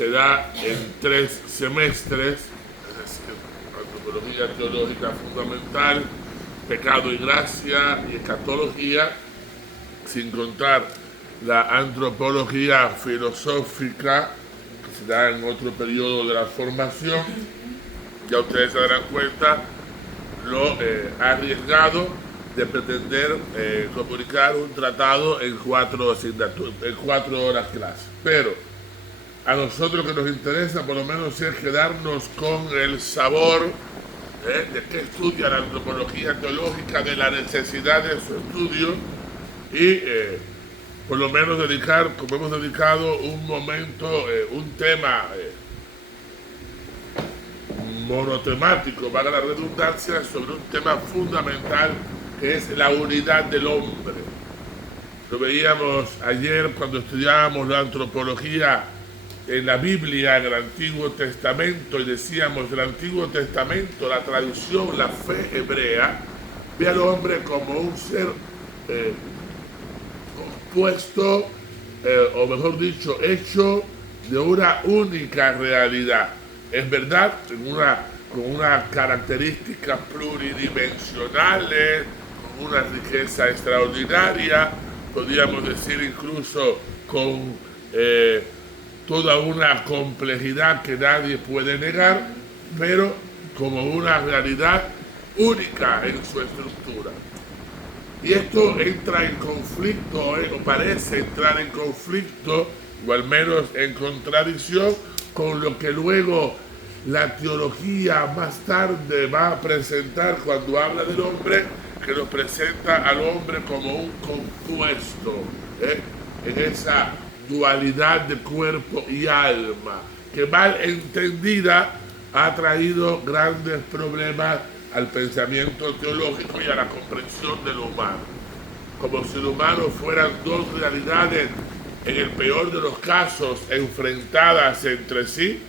se da en 3 semestres, es decir, antropología teológica fundamental, pecado y gracia y escatología, sin contar la antropología filosófica, que se da en otro periodo de la formación. Ya ustedes se darán cuenta lo arriesgado de pretender comunicar un tratado en 4 horas clase. Pero a nosotros lo que nos interesa por lo menos es quedarnos con el sabor de qué estudia la antropología teológica, de la necesidad de su estudio y por lo menos dedicar, como hemos dedicado un momento, un tema monotemático, valga la redundancia, sobre un tema fundamental que es la unidad del hombre. Lo veíamos ayer cuando estudiábamos la antropología en la Biblia, en el Antiguo Testamento, y decíamos del Antiguo Testamento, la tradición, la fe hebrea, ve al hombre como un ser compuesto, o mejor dicho, hecho de una única realidad. Es verdad, con unas características pluridimensionales, con una riqueza extraordinaria, podríamos decir incluso con toda una complejidad que nadie puede negar, pero como una realidad única en su estructura. Y esto entra en conflicto, o parece entrar en conflicto, o al menos en contradicción, con lo que luego la teología más tarde va a presentar cuando habla del hombre, que nos presenta al hombre como un compuesto, en esa dualidad de cuerpo y alma, que mal entendida ha traído grandes problemas al pensamiento teológico y a la comprensión de lo humano. Como si lo humano fueran dos realidades, en el peor de los casos, enfrentadas entre sí.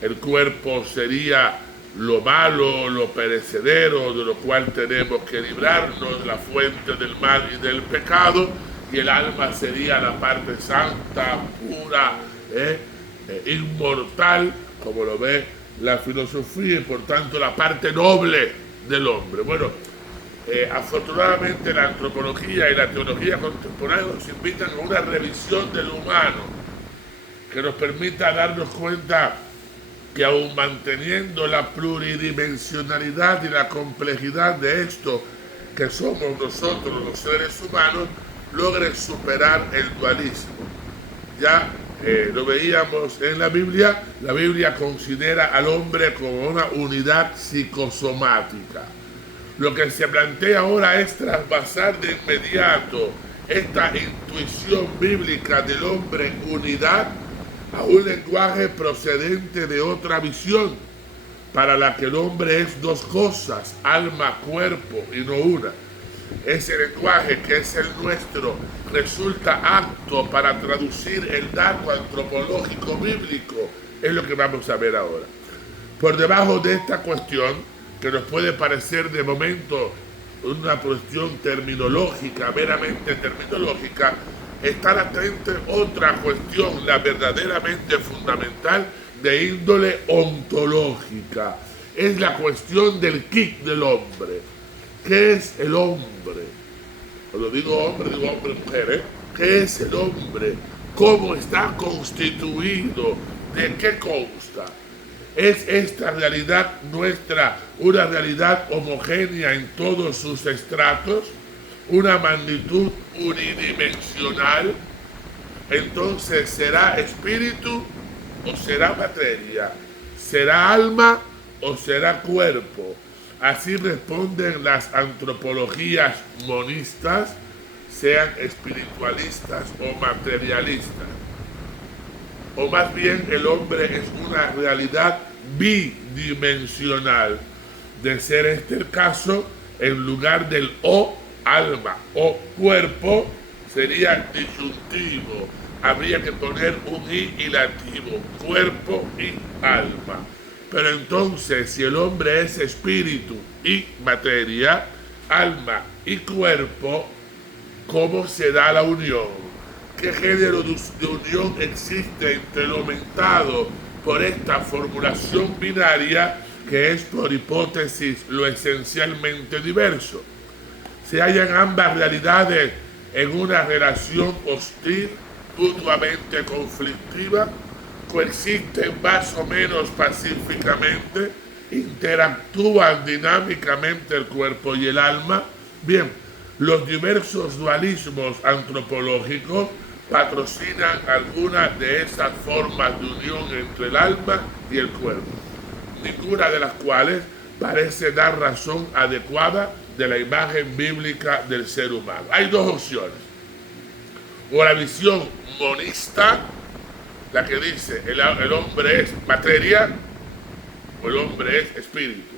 El cuerpo sería lo malo, lo perecedero, de lo cual tenemos que librarnos, la fuente del mal y del pecado, y el alma sería la parte santa, pura, inmortal, como lo ve la filosofía, y por tanto la parte noble del hombre. Bueno, afortunadamente la antropología y la teología contemporánea nos invitan a una revisión del humano que nos permita darnos cuenta que aun manteniendo la pluridimensionalidad y la complejidad de esto que somos nosotros los seres humanos, logre superar el dualismo. Ya lo veíamos en la Biblia considera al hombre como una unidad psicosomática. Lo que se plantea ahora es traspasar de inmediato esta intuición bíblica del hombre unidad a un lenguaje procedente de otra visión, para la que el hombre es dos cosas, alma, cuerpo, y no una. Ese lenguaje que es el nuestro resulta apto para traducir el dato antropológico bíblico, es lo que vamos a ver ahora. Por debajo de esta cuestión, que nos puede parecer de momento una cuestión terminológica, meramente terminológica, está latente otra cuestión, la verdaderamente fundamental, de índole ontológica. Es la cuestión del kit del hombre. ¿Qué es el hombre? Cuando digo hombre, mujer, ¿Qué es el hombre? ¿Cómo está constituido? ¿De qué consta? ¿Es esta realidad nuestra una realidad homogénea en todos sus estratos? ¿Una magnitud unidimensional? Entonces, ¿será espíritu o será materia? ¿Será alma o será cuerpo? Así responden las antropologías monistas, sean espiritualistas o materialistas. O más bien, el hombre es una realidad bidimensional. De ser este el caso, en lugar del o, alma o cuerpo, sería disyuntivo. Habría que poner un i ilativo, cuerpo y alma. Pero entonces, si el hombre es espíritu y materia, alma y cuerpo, ¿cómo se da la unión? ¿Qué género de unión existe entre lo aumentado por esta formulación binaria, que es por hipótesis lo esencialmente diverso? Se hallan ambas realidades en una relación hostil, mutuamente conflictiva, coexisten más o menos pacíficamente, interactúan dinámicamente el cuerpo y el alma. Bien, los diversos dualismos antropológicos patrocinan algunas de esas formas de unión entre el alma y el cuerpo, ninguna de las cuales parece dar razón adecuada de la imagen bíblica del ser humano. Hay dos opciones: o la visión monista, la que dice el hombre es materia, o el hombre es espíritu,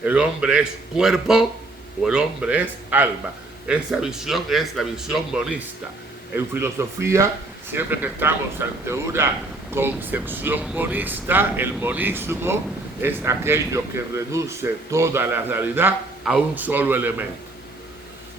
el hombre es cuerpo o el hombre es alma. Esa visión es la visión monista. En filosofía, siempre que estamos ante una concepción monista, el monismo es aquello que reduce toda la realidad a un solo elemento.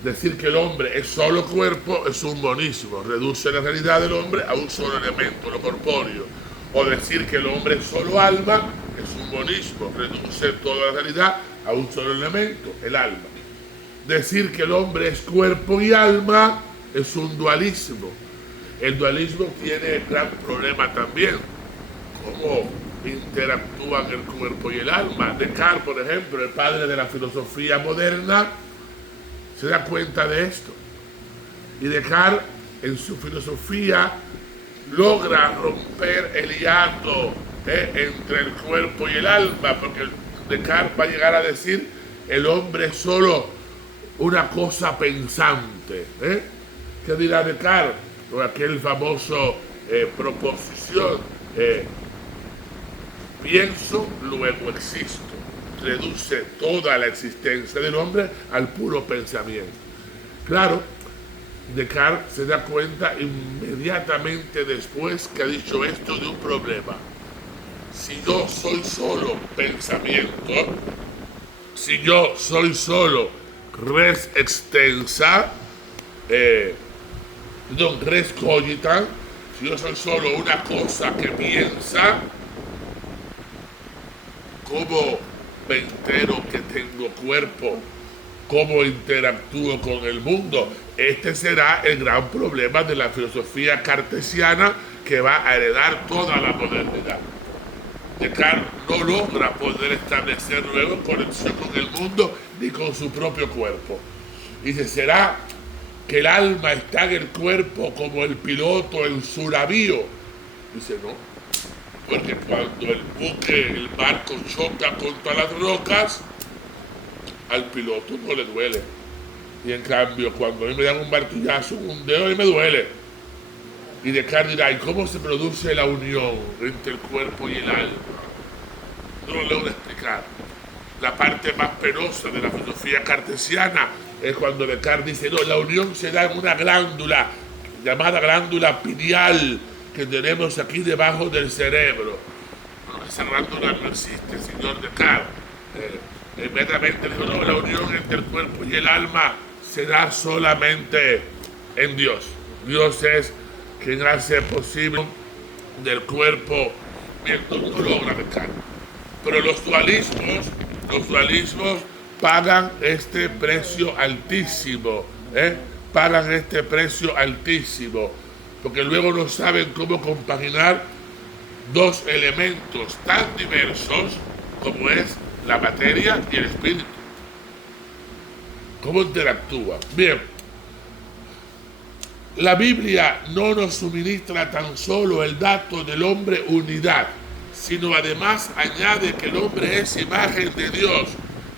Decir que el hombre es solo cuerpo es un monismo, reduce la realidad del hombre a un solo elemento, lo corpóreo. O decir que el hombre es solo alma es un monismo, reduce toda la realidad a un solo elemento, el alma. Decir que el hombre es cuerpo y alma es un dualismo. El dualismo tiene gran problema también: cómo interactúan el cuerpo y el alma. Descartes, por ejemplo, el padre de la filosofía moderna, se da cuenta de esto. Y Descartes, en su filosofía, logra romper el hiato entre el cuerpo y el alma, porque Descartes va a llegar a decir: el hombre es solo una cosa pensante. ¿Qué dirá Descartes? Con aquel famoso proposición, pienso, luego existo. Reduce toda la existencia del hombre al puro pensamiento. Claro, Descartes se da cuenta inmediatamente después que ha dicho esto de un problema. Si yo soy solo pensamiento, si yo soy solo res extensa, res cogitans, si yo soy solo una cosa que piensa, ¿cómo me entero que tengo cuerpo? ¿Cómo interactúo con el mundo? Este será el gran problema de la filosofía cartesiana, que va a heredar toda la modernidad. Descartes no logra poder establecer luego conexión con el mundo ni con su propio cuerpo. Dice: ¿será que el alma está en el cuerpo como el piloto en su navío? Dice: no, porque cuando el buque, el barco choca contra las rocas, al piloto no le duele. Y en cambio, cuando a mí me dan un martillazo en un dedo, a mí me duele. Y Descartes dirá: ¿y cómo se produce la unión entre el cuerpo y el alma? No lo logro explicar. La parte más penosa de la filosofía cartesiana es cuando Descartes dice: no, la unión se da en una glándula llamada glándula pineal que tenemos aquí debajo del cerebro. Bueno, esa glándula no existe, señor Descartes. Inmediatamente dijo: no, la unión entre el cuerpo y el alma se da solamente en Dios. Dios es quien hace posible del cuerpo. Bien, no logra Descartes. Pero los dualismos pagan este precio altísimo, pagan este precio altísimo, porque luego no saben cómo compaginar dos elementos tan diversos como es la materia y el espíritu. ¿Cómo interactúan? Bien, la Biblia no nos suministra tan solo el dato del hombre unidad, sino además añade que el hombre es imagen de Dios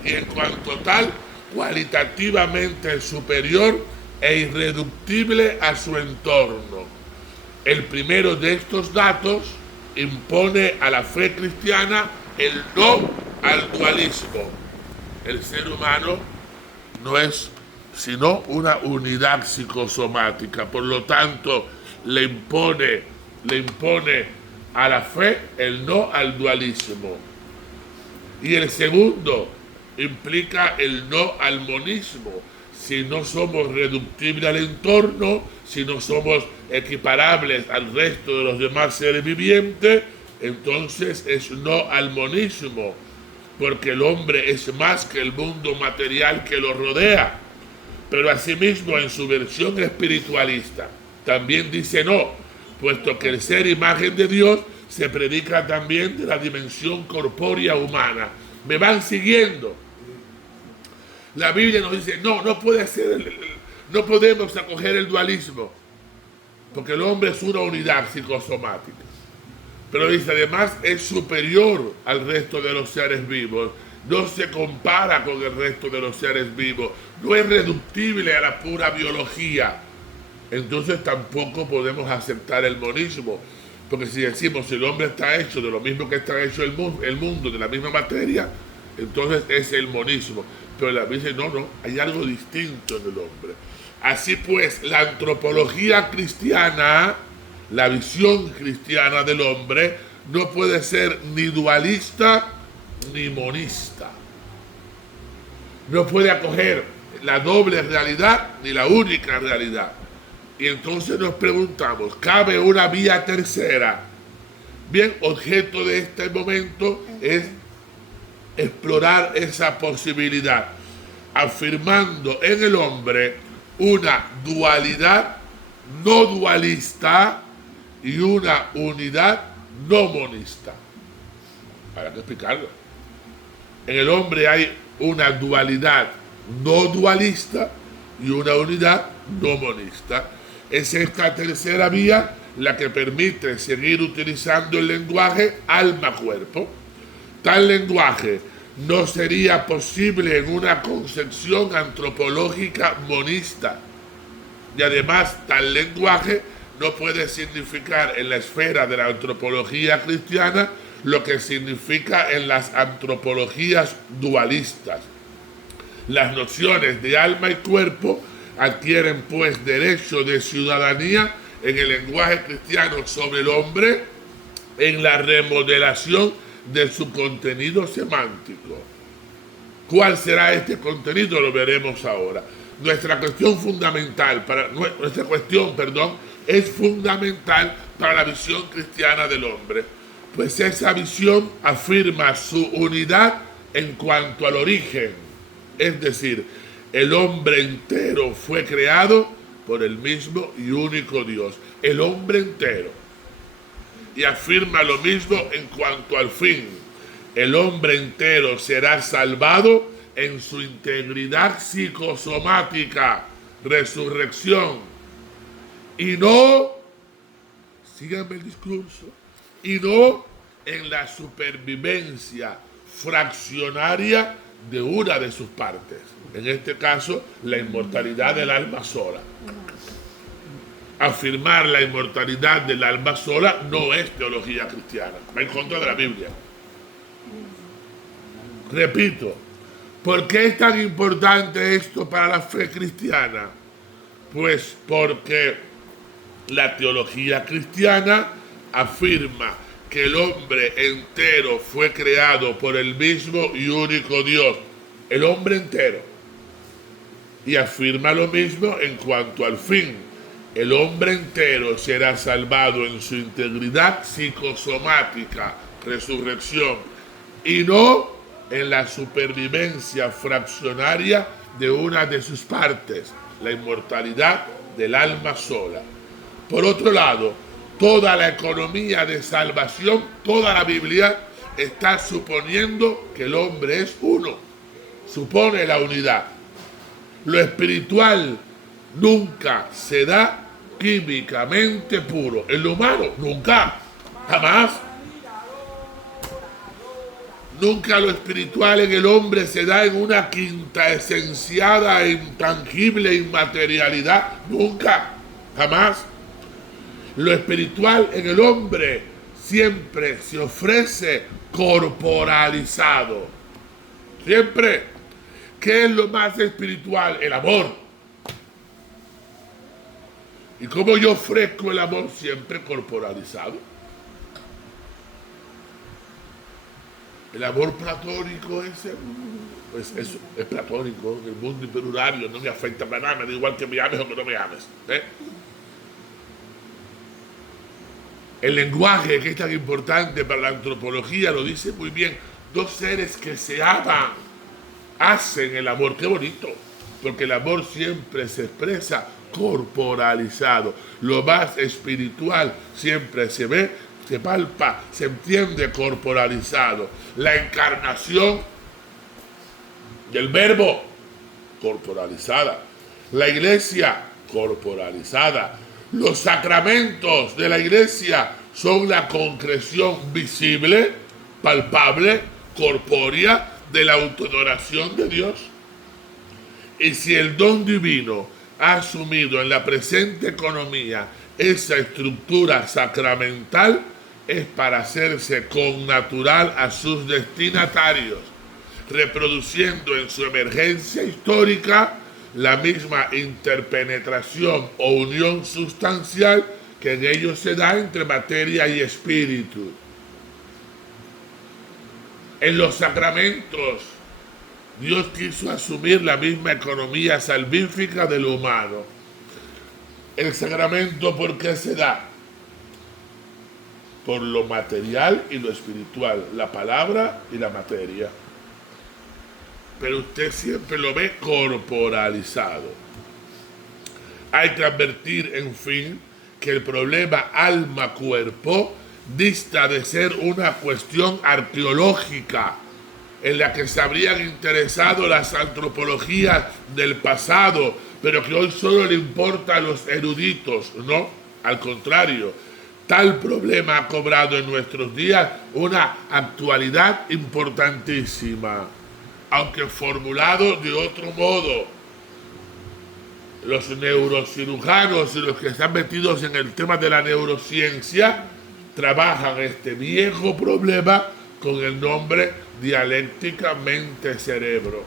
y en cuanto tal, cualitativamente superior e irreductible a su entorno. El primero de estos datos impone a la fe cristiana el no al dualismo. El ser humano no es sino una unidad psicosomática, por lo tanto le impone a la fe el no al dualismo. Y el segundo implica el no al monismo. si no somos reductibles al entorno, si no somos equiparables al resto de los demás seres vivientes, entonces es no al monismo, porque el hombre es más que el mundo material que lo rodea. Pero asimismo, en su versión espiritualista, también dice no, puesto que el ser imagen de Dios se predica también de la dimensión corpórea humana. ¿Me van siguiendo? La Biblia nos dice, no puede ser, no podemos acoger el dualismo, porque el hombre es una unidad psicosomática. Pero dice, además es superior al resto de los seres vivos, no se compara con el resto de los seres vivos, no es reductible a la pura biología. Entonces tampoco podemos aceptar el monismo, porque si decimos el hombre está hecho de lo mismo que está hecho el mundo, de la misma materia, entonces es el monismo. Pero la Biblia dice, no, hay algo distinto en el hombre. Así pues, la antropología cristiana, la visión cristiana del hombre, no puede ser ni dualista ni monista. No puede acoger la doble realidad ni la única realidad. Y entonces nos preguntamos, ¿cabe una vía tercera? Bien, objeto de este momento es explorar esa posibilidad, afirmando en el hombre una dualidad no dualista y una unidad no monista. Habrá que explicarlo. En el hombre hay una dualidad no dualista y una unidad no monista. Es esta tercera vía la que permite seguir utilizando el lenguaje alma-cuerpo. Tal lenguaje no sería posible en una concepción antropológica monista. Y además, tal lenguaje no puede significar en la esfera de la antropología cristiana lo que significa en las antropologías dualistas. Las nociones de alma y cuerpo adquieren pues derecho de ciudadanía en el lenguaje cristiano sobre el hombre en la remodelación de su contenido semántico. ¿Cuál será este contenido? Lo veremos ahora. Nuestra cuestión es fundamental para la visión cristiana del hombre, pues esa visión afirma su unidad en cuanto al origen, es decir, el hombre entero fue creado por el mismo y único Dios, el hombre entero. Y afirma lo mismo en cuanto al fin. El hombre entero será salvado en su integridad psicosomática, resurrección. Y no, síganme el discurso, y no en la supervivencia fraccionaria de una de sus partes. En este caso, la inmortalidad del alma sola. Afirmar la inmortalidad del alma sola no es teología cristiana, va en contra de la Biblia. Repito, ¿por qué es tan importante esto para la fe cristiana? Pues porque la teología cristiana afirma que el hombre entero fue creado por el mismo y único Dios, el hombre entero. Y afirma lo mismo en cuanto al fin. El hombre entero será salvado en su integridad psicosomática, resurrección, y no en la supervivencia fraccionaria de una de sus partes, la inmortalidad del alma sola. Por otro lado, toda la economía de salvación, toda la Biblia está suponiendo que el hombre es uno, supone la unidad. Lo espiritual nunca se da químicamente puro. En lo humano, nunca, jamás. Nunca lo espiritual en el hombre se da en una quinta esenciada e intangible inmaterialidad. Nunca, jamás. Lo espiritual en el hombre siempre se ofrece corporalizado. Siempre. ¿Qué es lo más espiritual? El amor. ¿Y cómo yo ofrezco el amor? Siempre corporalizado. El amor platónico es platónico, el mundo hiperurario no me afecta para nada, me da igual que me ames o que no me ames. El lenguaje, que es tan importante para la antropología, lo dice muy bien. Dos seres que se aman hacen el amor. Qué bonito, porque el amor siempre se expresa corporalizado. Lo más espiritual siempre se ve, se palpa, se entiende corporalizado. La encarnación del verbo, corporalizada. La iglesia, corporalizada. Los sacramentos de la iglesia son la concreción visible, palpable, corpórea de la autoadoración de Dios. Y si el don divino ha asumido en la presente economía esa estructura sacramental, es para hacerse connatural a sus destinatarios, reproduciendo en su emergencia histórica la misma interpenetración o unión sustancial que en ellos se da entre materia y espíritu. En los sacramentos, Dios quiso asumir la misma economía salvífica de lo humano. El sacramento, ¿por qué se da? Por lo material y lo espiritual, la palabra y la materia. Pero usted siempre lo ve corporalizado. Hay que advertir, en fin, que el problema alma-cuerpo dista de ser una cuestión arqueológica en la que se habrían interesado las antropologías del pasado, pero que hoy solo le importa a los eruditos. No, al contrario, tal problema ha cobrado en nuestros días una actualidad importantísima, aunque formulado de otro modo. Los neurocirujanos y los que están metidos en el tema de la neurociencia trabajan este viejo problema con el nombre dialéctica mente-cerebro.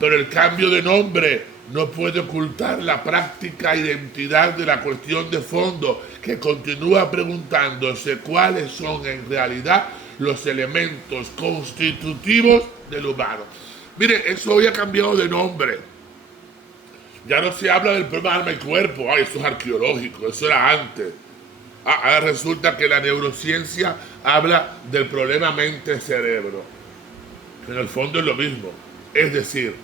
Pero el cambio de nombre no puede ocultar la práctica identidad de la cuestión de fondo, que continúa preguntándose cuáles son en realidad los elementos constitutivos del humano. Mire, eso hoy ha cambiado de nombre. Ya no se habla del problema alma y cuerpo. Ay, eso es arqueológico, eso era antes. Ahora resulta que la neurociencia habla del problema mente-cerebro. En el fondo es lo mismo. Es decir,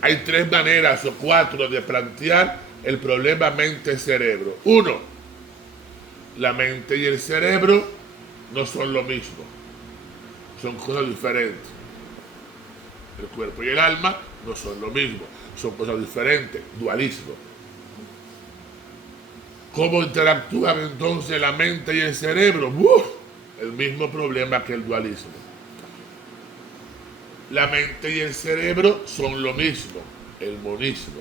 hay tres maneras o cuatro de plantear el problema mente-cerebro. Uno, la mente y el cerebro no son lo mismo. Son cosas diferentes. El cuerpo y el alma no son lo mismo. Son cosas diferentes. Dualismo. ¿Cómo interactúan entonces la mente y el cerebro? El mismo problema que el dualismo. La mente y el cerebro son lo mismo, el monismo.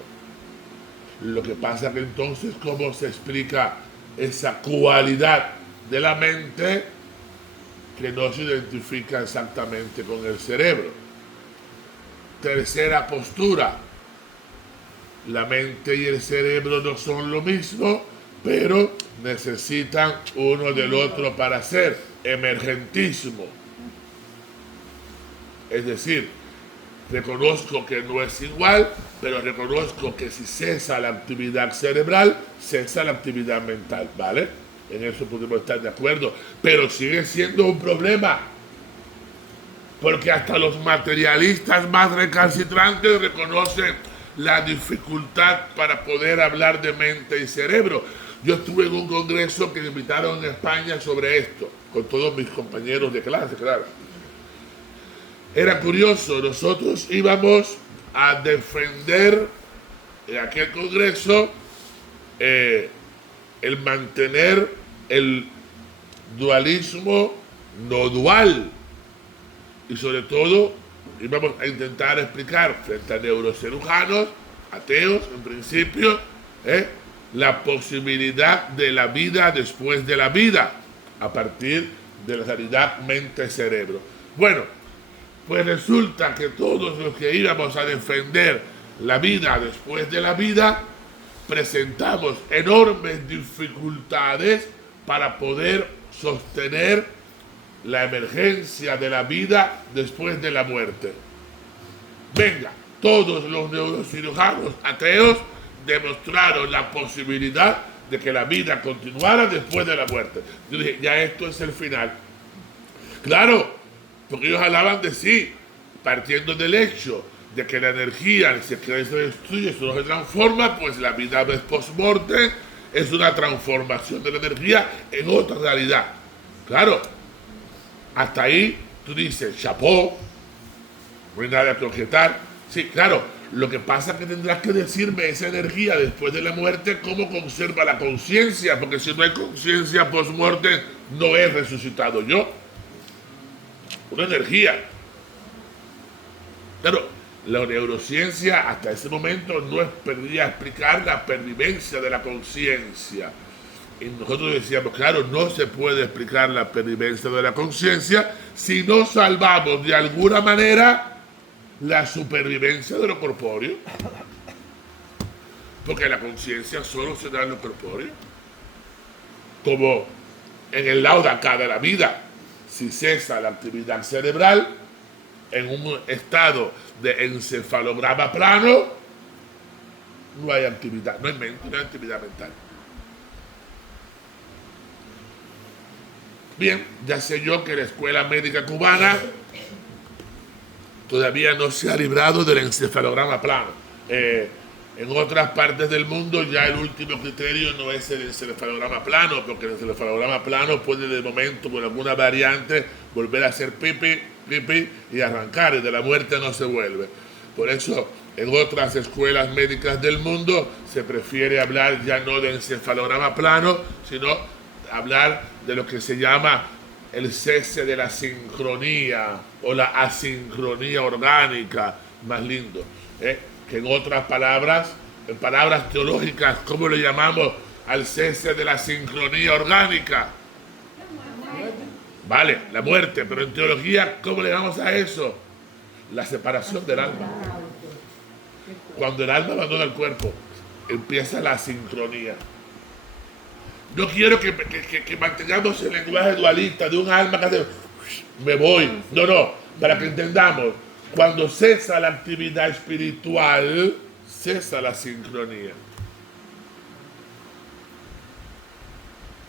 Lo que pasa que entonces, ¿cómo se explica esa cualidad de la mente que no se identifica exactamente con el cerebro? Tercera postura. La mente y el cerebro no son lo mismo, pero necesitan uno del otro para ser emergentismo. Es decir, reconozco que no es igual, pero reconozco que si cesa la actividad cerebral, cesa la actividad mental, ¿vale? En eso podemos estar de acuerdo, pero sigue siendo un problema, porque hasta los materialistas más recalcitrantes reconocen la dificultad para poder hablar de mente y cerebro. Yo estuve en un congreso que me invitaron en España sobre esto, con todos mis compañeros de clase, claro. Era curioso, nosotros íbamos a defender en aquel congreso el mantener el dualismo no dual, y sobre todo íbamos a intentar explicar frente a neurocirujanos, ateos en principio, la posibilidad de la vida después de la vida, a partir de la realidad mente-cerebro. Bueno, pues resulta que todos los que íbamos a defender la vida después de la vida, presentamos enormes dificultades para poder sostener la emergencia de la vida después de la muerte. Venga, todos los neurocirujanos ateos demostraron la posibilidad de que la vida continuara después de la muerte. Yo dije, ya esto es el final. Claro, porque ellos hablaban de sí, partiendo del hecho de que la energía, si es que se destruye, eso no se transforma, pues la vida post-morte es una transformación de la energía en otra realidad. Claro, hasta ahí tú dices, chapó, no hay nada que objetar. Sí, claro, lo que pasa es que tendrás que decirme esa energía después de la muerte, cómo conserva la conciencia, porque si no hay conciencia post-muerte, no he resucitado yo. Una energía. Claro, la neurociencia hasta ese momento no podría explicar la pervivencia de la conciencia. Y nosotros decíamos, claro, no se puede explicar la pervivencia de la conciencia si no salvamos de alguna manera la supervivencia de lo corpóreo. Porque la conciencia solo se da en lo corpóreo. Como en el lado de acá de la vida, si cesa la actividad cerebral, en un estado de encefalograma plano, no hay actividad, no hay mente, no hay actividad mental. Bien, ya sé yo que la escuela médica cubana todavía no se ha librado del encefalograma plano. En otras partes del mundo ya el último criterio no es el encefalograma plano, porque el encefalograma plano puede de momento, por alguna variante, volver a ser pipi y arrancar, y de la muerte no se vuelve. Por eso, en otras escuelas médicas del mundo se prefiere hablar ya no de encefalograma plano, sino hablar de lo que se llama el cese de la sincronía o la asincronía orgánica, más lindo, que en otras palabras, en palabras teológicas, ¿cómo le llamamos al cese de la sincronía orgánica? Vale, la muerte, pero en teología, ¿cómo le llamamos a eso? La separación del alma. Cuando el alma abandona el cuerpo, empieza la sincronía. No quiero que mantengamos el lenguaje dualista de un alma que hace, me voy. No, para que entendamos, cuando cesa la actividad espiritual, cesa la sincronía.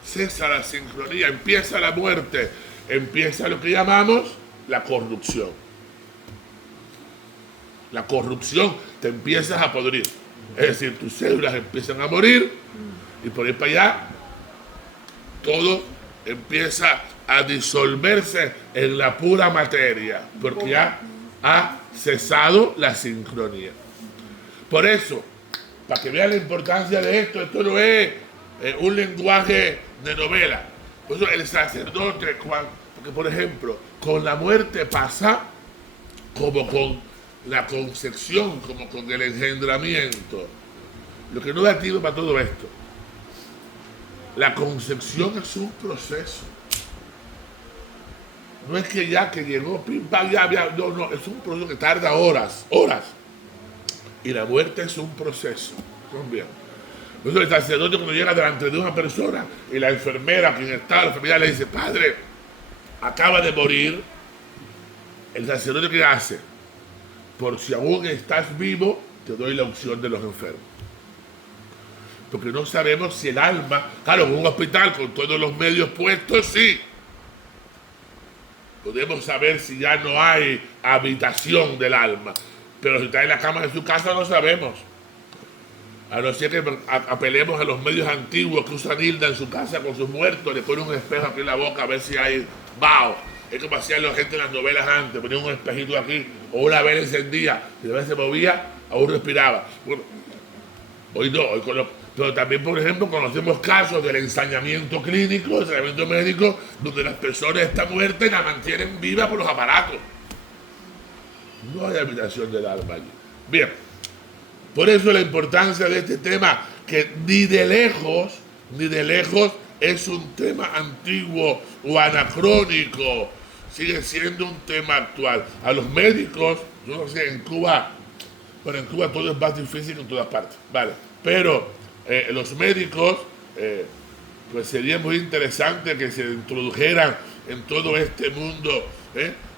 Cesa la sincronía, empieza la muerte, empieza lo que llamamos la corrupción. La corrupción, te empiezas a podrir. Es decir, tus células empiezan a morir y por ahí para allá todo empieza a disolverse en la pura materia, porque ya ha cesado la sincronía. Por eso, para que vean la importancia de esto no es un lenguaje de novela. Por eso el sacerdote, porque por ejemplo, con la muerte pasa como con la concepción, como con el engendramiento. Lo que no da tiempo para todo esto. La concepción es un proceso. No es que ya que llegó, pim, pam, ya, no, es un proceso que tarda horas. Y la muerte es un proceso. Bien. Entonces el sacerdote cuando llega delante de una persona y la enfermera, quien está, la familia le dice, padre, acaba de morir, el sacerdote ¿qué hace? Por si aún estás vivo, te doy la unción de los enfermos. Porque no sabemos si el alma, claro, en un hospital con todos los medios puestos, sí. Podemos saber si ya no hay habitación del alma. Pero si está en la cama de su casa no sabemos. A no ser que apelemos a los medios antiguos que usan Hilda en su casa con sus muertos, le ponen un espejo aquí en la boca a ver si hay vaho. Es como hacían la gente en las novelas antes, ponían un espejito aquí o una vela encendida, y a veces se movía, aún respiraba. Bueno, hoy no, pero también, por ejemplo, conocemos casos del ensañamiento clínico, del ensañamiento médico, donde las personas están muertas y la mantienen viva por los aparatos. No hay habitación del alma allí. Bien, por eso la importancia de este tema, que ni de lejos es un tema antiguo o anacrónico, sigue siendo un tema actual. A los médicos, yo no sé, en Cuba todo es más difícil que en todas partes, ¿vale? Pero los médicos pues sería muy interesante que se introdujeran en todo este mundo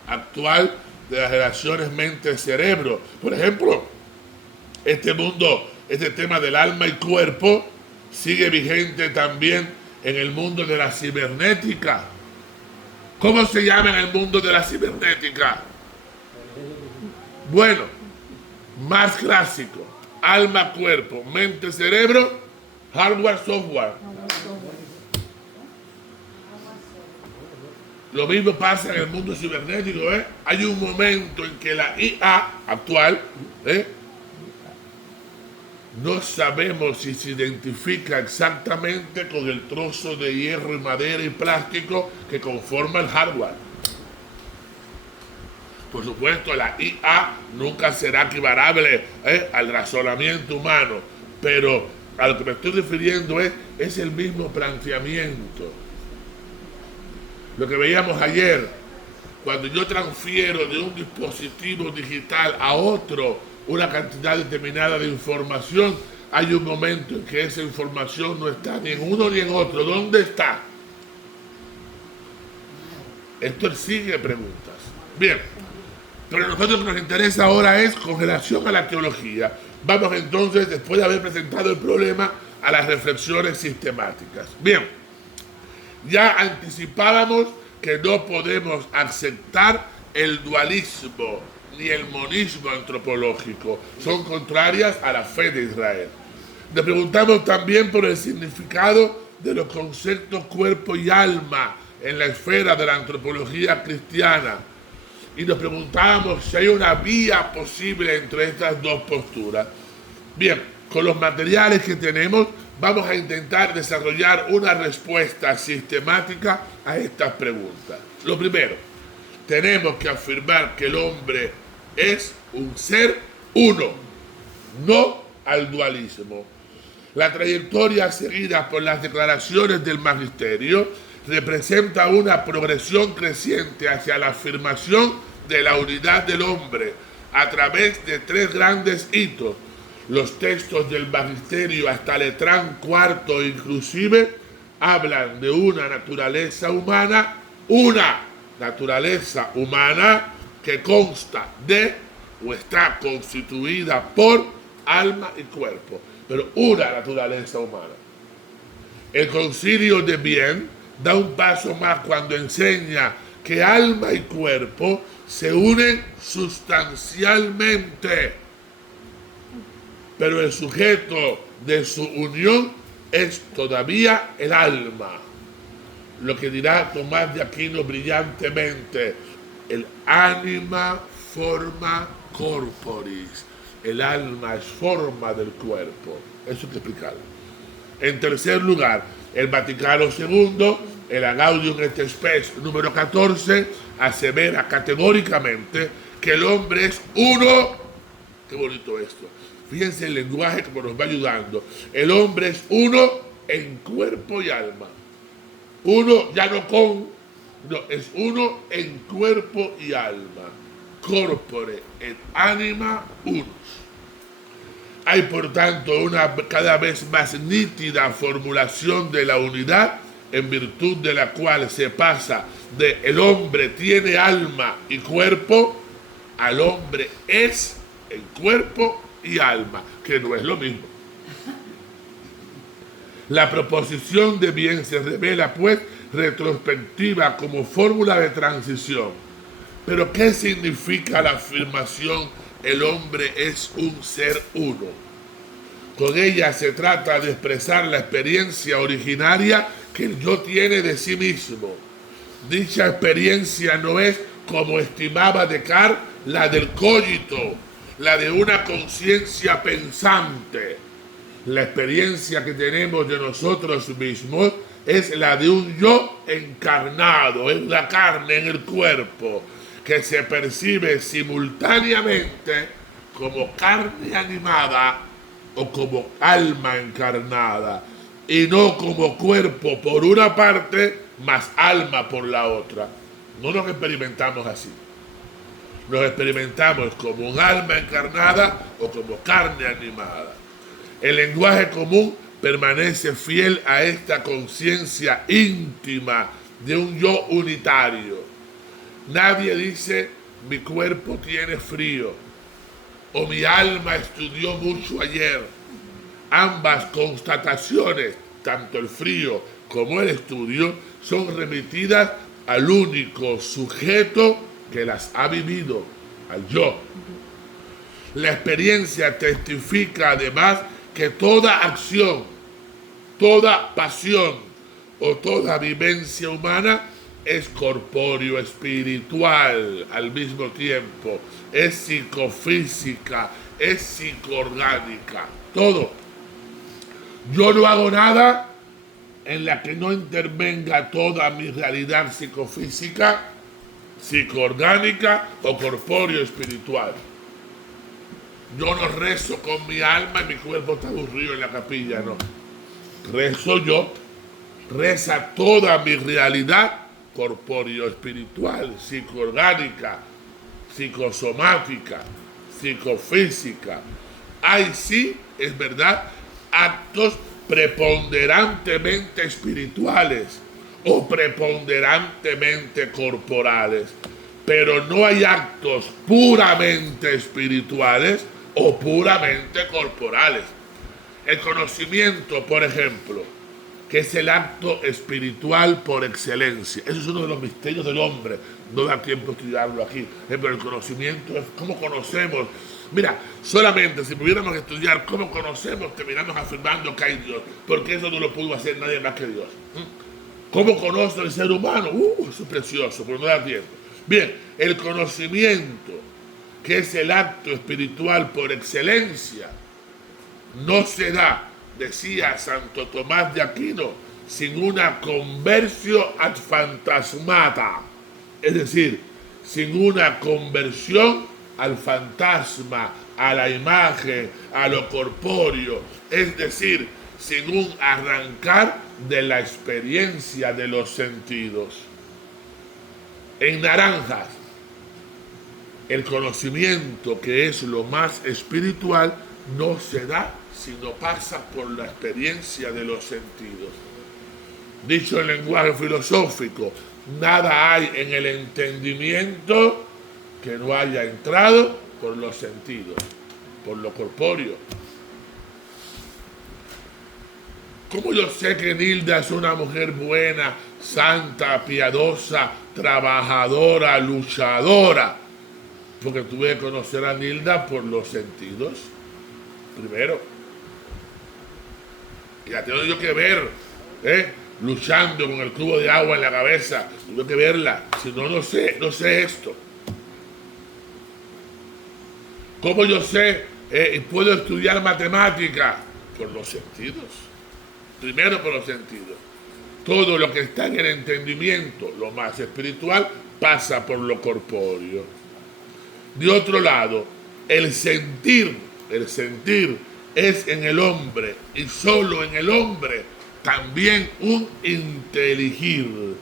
actual de las relaciones mente-cerebro. Por ejemplo, este tema del alma y cuerpo sigue vigente también en el mundo de la cibernética. ¿Cómo se llama en el mundo de la cibernética? Bueno, más clásico: alma, cuerpo, mente, cerebro, hardware, software. Lo mismo pasa en el mundo cibernético. Hay un momento en que la IA actual, no sabemos si se identifica exactamente con el trozo de hierro y madera y plástico que conforma el hardware. Por supuesto, la IA nunca será equivalable al razonamiento humano, pero a lo que me estoy refiriendo es el mismo planteamiento. Lo que veíamos ayer, cuando yo transfiero de un dispositivo digital a otro una cantidad determinada de información, hay un momento en que esa información no está ni en uno ni en otro. ¿Dónde está? Esto sigue preguntas. Bien, pero a nosotros lo que nos interesa ahora es con relación a la teología. Vamos entonces, después de haber presentado el problema, a las reflexiones sistemáticas. Bien, ya anticipábamos que no podemos aceptar el dualismo ni el monismo antropológico. Son contrarias a la fe de Israel. Nos preguntamos también por el significado de los conceptos cuerpo y alma en la esfera de la antropología cristiana. Y nos preguntábamos si hay una vía posible entre estas dos posturas. Bien, con los materiales que tenemos, vamos a intentar desarrollar una respuesta sistemática a estas preguntas. Lo primero, tenemos que afirmar que el hombre es un ser uno, no al dualismo. La trayectoria seguida por las declaraciones del magisterio representa una progresión creciente hacia la afirmación de la unidad del hombre a través de tres grandes hitos. Los textos del magisterio hasta Letrán IV inclusive hablan de una naturaleza humana que consta de o está constituida por alma y cuerpo, pero una naturaleza humana. El Concilio de Vienne da un paso más cuando enseña que alma y cuerpo se unen sustancialmente, pero el sujeto de su unión es todavía el alma. Lo que dirá Tomás de Aquino brillantemente: el anima forma corporis. El alma es forma del cuerpo. Eso hay que explicarlo. En tercer lugar, el Vaticano II, el Gaudium et Spes número 14, asevera categóricamente que el hombre es uno. Qué bonito esto. Fíjense el lenguaje como nos va ayudando. El hombre es uno en cuerpo y alma. Uno ya no es uno en cuerpo y alma. Corpore et anima unus. Hay por tanto una cada vez más nítida formulación de la unidad, en virtud de la cual se pasa de el hombre tiene alma y cuerpo al hombre es en cuerpo y alma, que no es lo mismo. La proposición de bien se revela pues retrospectiva como fórmula de transición. Pero ¿qué significa la afirmación el hombre es un ser uno? Con ella se trata de expresar la experiencia originaria que el yo tiene de sí mismo. Dicha experiencia no es, como estimaba Descartes, la del cogito, la de una conciencia pensante. La experiencia que tenemos de nosotros mismos es la de un yo encarnado en la carne, en el cuerpo, que se percibe simultáneamente como carne animada o como alma encarnada, y no como cuerpo por una parte más alma por la otra. No nos experimentamos así. Nos experimentamos como un alma encarnada o como carne animada. El lenguaje común permanece fiel a esta conciencia íntima de un yo unitario. Nadie dice, mi cuerpo tiene frío, o mi alma estudió mucho ayer. Ambas constataciones, tanto el frío como el estudio, son remitidas al único sujeto que las ha vivido, al yo. La experiencia testifica además que toda acción, toda pasión o toda vivencia humana es corpóreo, espiritual al mismo tiempo, es psicofísica, es psicoorgánica, todo. Yo no hago nada en la que no intervenga toda mi realidad psicofísica, psicoorgánica o corpóreo espiritual. Yo no rezo con mi alma y mi cuerpo está aburrido en la capilla, no. Rezo yo, reza toda mi realidad corpóreo espiritual, psicoorgánica, psicosomática, psicofísica. Hay sí, es verdad, actos preponderantemente espirituales o preponderantemente corporales, pero no hay actos puramente espirituales o puramente corporales. El conocimiento, por ejemplo, que es el acto espiritual por excelencia. Eso es uno de los misterios del hombre. No da tiempo a estudiarlo aquí. Pero el conocimiento es cómo conocemos. Mira, solamente si pudiéramos estudiar cómo conocemos, terminamos afirmando que hay Dios. Porque eso no lo pudo hacer nadie más que Dios. ¿Cómo conoce el ser humano? Eso es precioso, pero no da tiempo. Bien, el conocimiento, que es el acto espiritual por excelencia, no se da, decía Santo Tomás de Aquino, sin una conversión ad fantasmata, es decir, sin una conversión al fantasma, a la imagen, a lo corpóreo, es decir, sin un arrancar de la experiencia de los sentidos. En naranjas, el conocimiento, que es lo más espiritual, no se da sino pasa por la experiencia de los sentidos. Dicho en lenguaje filosófico, nada hay en el entendimiento que no haya entrado por los sentidos, por lo corpóreo. ¿Cómo yo sé que Nilda es una mujer buena, santa, piadosa, trabajadora, luchadora? Porque tuve que conocer a Nilda por los sentidos, primero. Y la tengo yo que ver, luchando con el cubo de agua en la cabeza. Tuve que verla, si no, no sé esto. ¿Cómo yo sé y puedo estudiar matemática? Por los sentidos. Primero por los sentidos. Todo lo que está en el entendimiento, lo más espiritual, pasa por lo corpóreo. De otro lado, el sentir es en el hombre y solo en el hombre también un inteligir.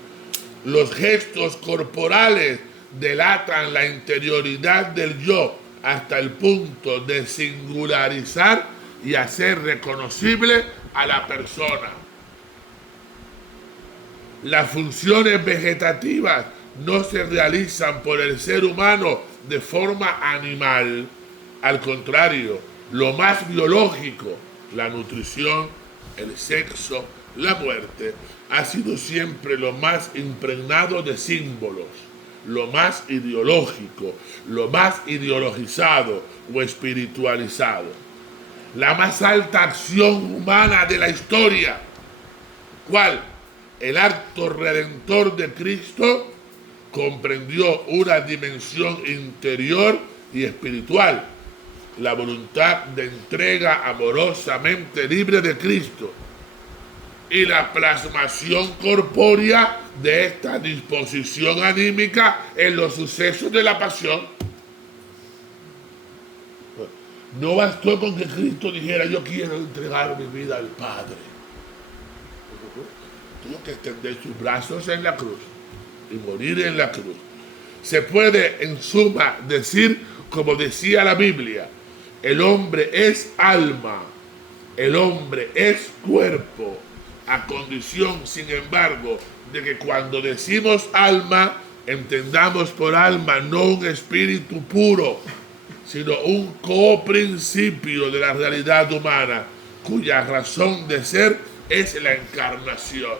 Los gestos corporales delatan la interioridad del yo hasta el punto de singularizar y hacer reconocible a la persona. Las funciones vegetativas no se realizan por el ser humano de forma animal. Al contrario, lo más biológico, la nutrición, el sexo, la muerte, ha sido siempre lo más impregnado de símbolos, lo más ideológico, lo más ideologizado o espiritualizado. La más alta acción humana de la historia, ¿cuál? El acto redentor de Cristo comprendió una dimensión interior y espiritual, la voluntad de entrega amorosamente libre de Cristo y la plasmación corpórea de esta disposición anímica en los sucesos de la pasión. No bastó con que Cristo dijera: yo quiero entregar mi vida al Padre. Tuvo que extender sus brazos en la cruz y morir en la cruz. Se puede en suma decir, como decía la Biblia, el hombre es alma El hombre es cuerpo, a condición, sin embargo, de que cuando decimos alma, entendamos por alma no un espíritu puro, sino un coprincipio de la realidad humana, cuya razón de ser es la encarnación.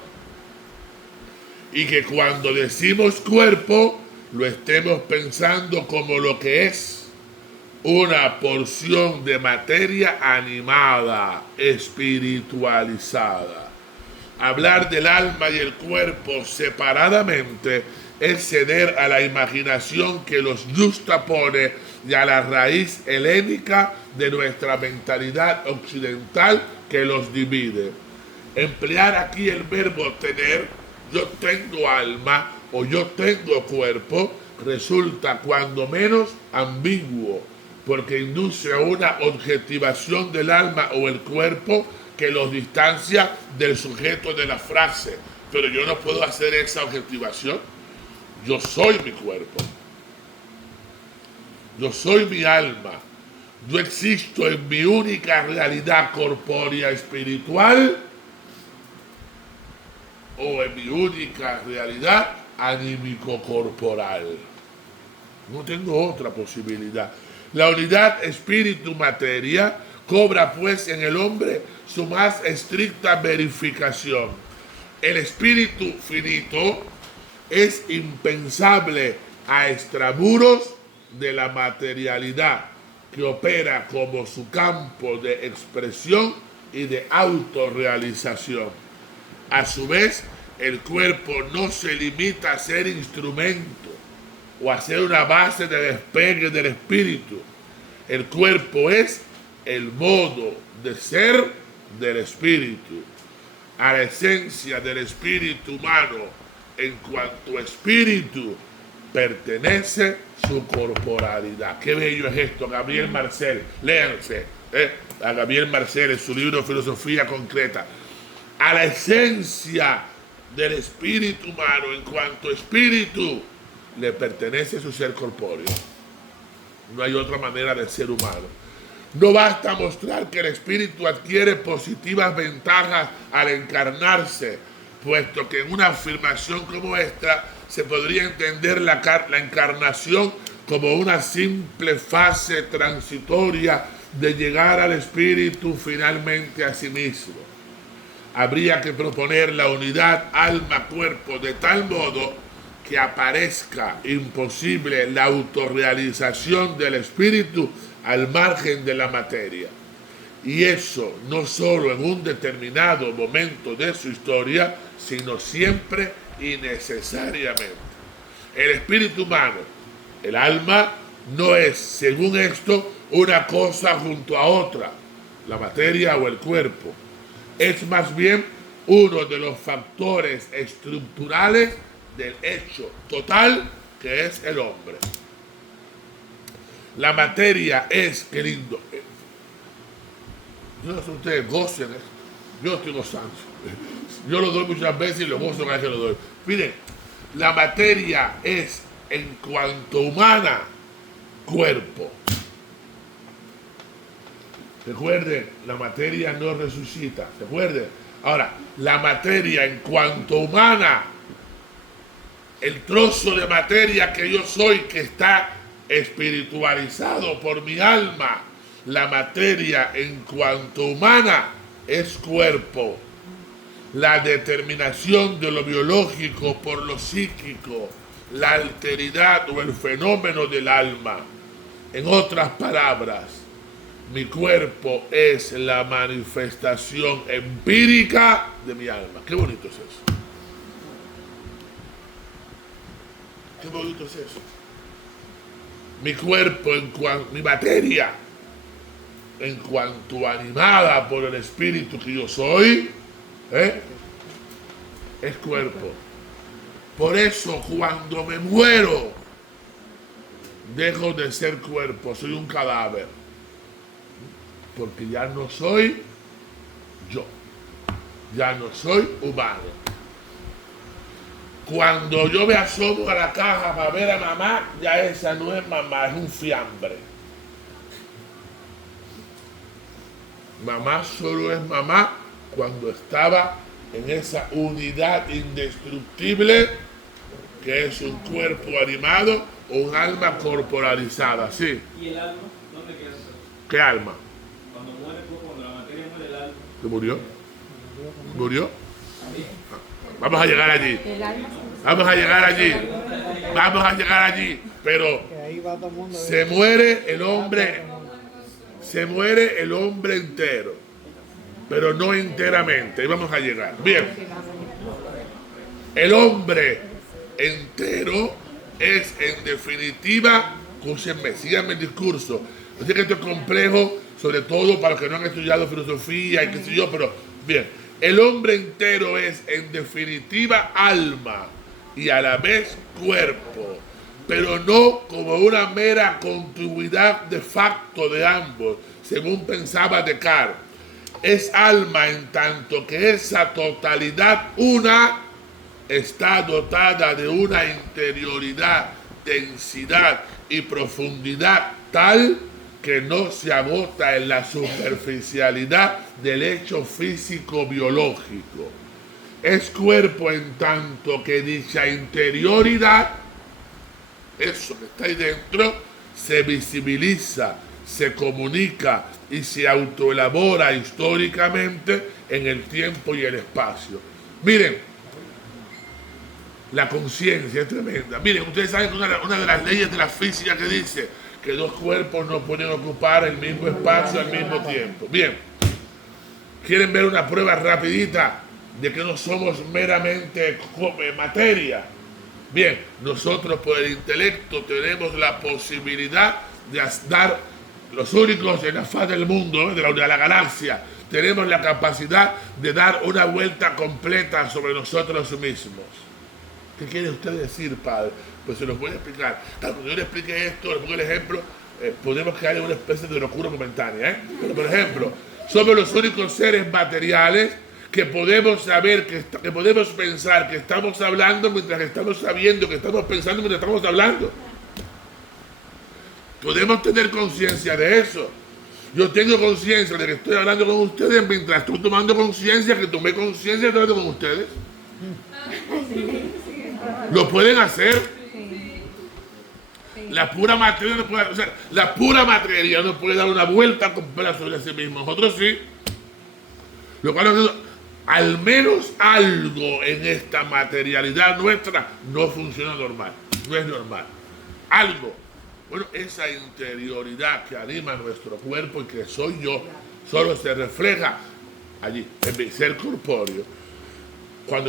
Y que cuando decimos cuerpo, lo estemos pensando como lo que es, una porción de materia animada, espiritualizada. Hablar del alma y el cuerpo separadamente es ceder a la imaginación que los justapone y a la raíz helénica de nuestra mentalidad occidental que los divide. Emplear aquí el verbo tener, yo tengo alma o yo tengo cuerpo, resulta cuando menos ambiguo, porque induce a una objetivación del alma o el cuerpo que los distancia del sujeto de la frase. Pero yo no puedo hacer esa objetivación. Yo soy mi cuerpo. Yo soy mi alma. Yo existo en mi única realidad corpórea espiritual o en mi única realidad anímico-corporal. No tengo otra posibilidad. La unidad espíritu-materia cobra pues en el hombre su más estricta verificación. El espíritu finito es impensable a extramuros de la materialidad, que opera como su campo de expresión y de autorrealización. A su vez, el cuerpo no se limita a ser instrumento o a ser una base de despegue del espíritu. El cuerpo es el modo de ser del espíritu. A la esencia del espíritu humano, en cuanto espíritu, pertenece su corporalidad. Qué bello es esto, Gabriel Marcel. Léanse a Gabriel Marcel en su libro Filosofía Concreta. A la esencia del espíritu humano, en cuanto espíritu, le pertenece su ser corpóreo. No hay otra manera de ser humano. No basta mostrar que el espíritu adquiere positivas ventajas al encarnarse, puesto que en una afirmación como esta se podría entender la encarnación como una simple fase transitoria de llegar al espíritu finalmente a sí mismo. Habría que proponer la unidad alma-cuerpo de tal modo que aparezca imposible la autorrealización del espíritu al margen de la materia. Y eso no solo en un determinado momento de su historia, sino siempre y necesariamente. El espíritu humano, el alma, no es, según esto, una cosa junto a otra, la materia o el cuerpo. Es más bien uno de los factores estructurales del hecho total que es el hombre. La materia es, qué lindo, yo no sé, ustedes gocen esto, yo estoy gozando, yo lo doy muchas veces y lo gozo cada vez que lo doy. Miren, la materia es, en cuanto humana, cuerpo. Recuerden, la materia no resucita, recuerden. Ahora, la materia en cuanto humana, el trozo de materia que yo soy, que está espiritualizado por mi alma, la materia en cuanto humana es cuerpo. La determinación de lo biológico por lo psíquico, la alteridad o el fenómeno del alma. En otras palabras, mi cuerpo es la manifestación empírica de mi alma. Qué bonito es eso. Qué bonito es eso. Mi cuerpo, mi materia, en cuanto animada por el espíritu que yo soy, es cuerpo. Por eso cuando me muero, dejo de ser cuerpo, soy un cadáver. Porque ya no soy yo, ya no soy humano. Cuando yo me asomo a la caja para ver a mamá, ya esa no es mamá, es un fiambre. Mamá solo es mamá cuando estaba en esa unidad indestructible que es un cuerpo animado o un alma corporalizada, sí. ¿Y el alma? ¿Dónde queda eso? ¿Qué alma? Cuando muere el cuerpo, cuando la materia muere, el alma. ¿Se murió? ¿Murió? Vamos a llegar allí. Vamos a llegar allí. Vamos a llegar allí. Pero se muere el hombre. Se muere el hombre entero. Pero no enteramente. Ahí vamos a llegar. Bien. El hombre entero es en definitiva, escúchenme, síganme el discurso. Yo sé que esto es complejo, sobre todo para los que no han estudiado filosofía y qué sé yo, pero bien, el hombre entero es en definitiva alma y a la vez cuerpo, pero no como una mera continuidad de facto de ambos, según pensaba Descartes. Es alma en tanto que esa totalidad una está dotada de una interioridad, densidad y profundidad tal que no se agota en la superficialidad del hecho físico-biológico. Es cuerpo en tanto que dicha interioridad, eso que está ahí dentro, se visibiliza, se comunica y se autoelabora históricamente en el tiempo y el espacio. Miren, la conciencia es tremenda. Miren, ustedes saben que una de las leyes de la física que dice que dos cuerpos no pueden ocupar el mismo espacio al mismo tiempo. Bien, ¿quieren ver una prueba rapidita de que no somos meramente materia? Bien, nosotros por el intelecto tenemos la posibilidad de dar, los únicos en la faz del mundo, de la galaxia, tenemos la capacidad de dar una vuelta completa sobre nosotros mismos. ¿Qué quiere usted decir, padre? Pues se los voy a explicar. Cuando yo le explique esto, le pongo el ejemplo, podemos caer en una especie de locura momentánea. Pero, por ejemplo, somos los únicos seres materiales que podemos saber, que podemos pensar que estamos hablando mientras que estamos sabiendo que estamos pensando mientras estamos hablando. Podemos tener conciencia de eso. Yo tengo conciencia de que estoy hablando con ustedes mientras estoy tomando conciencia, que tomé conciencia de estar hablando con ustedes. ¿Lo pueden hacer? La pura materia no puede, o sea, la pura materia no puede dar una vuelta completa sobre sí mismo. Nosotros sí. Lo cual al menos algo en esta materialidad nuestra no funciona normal. No es normal. Algo. Bueno, esa interioridad que anima nuestro cuerpo y que soy yo, solo se refleja allí, en mi ser corpóreo. Cuando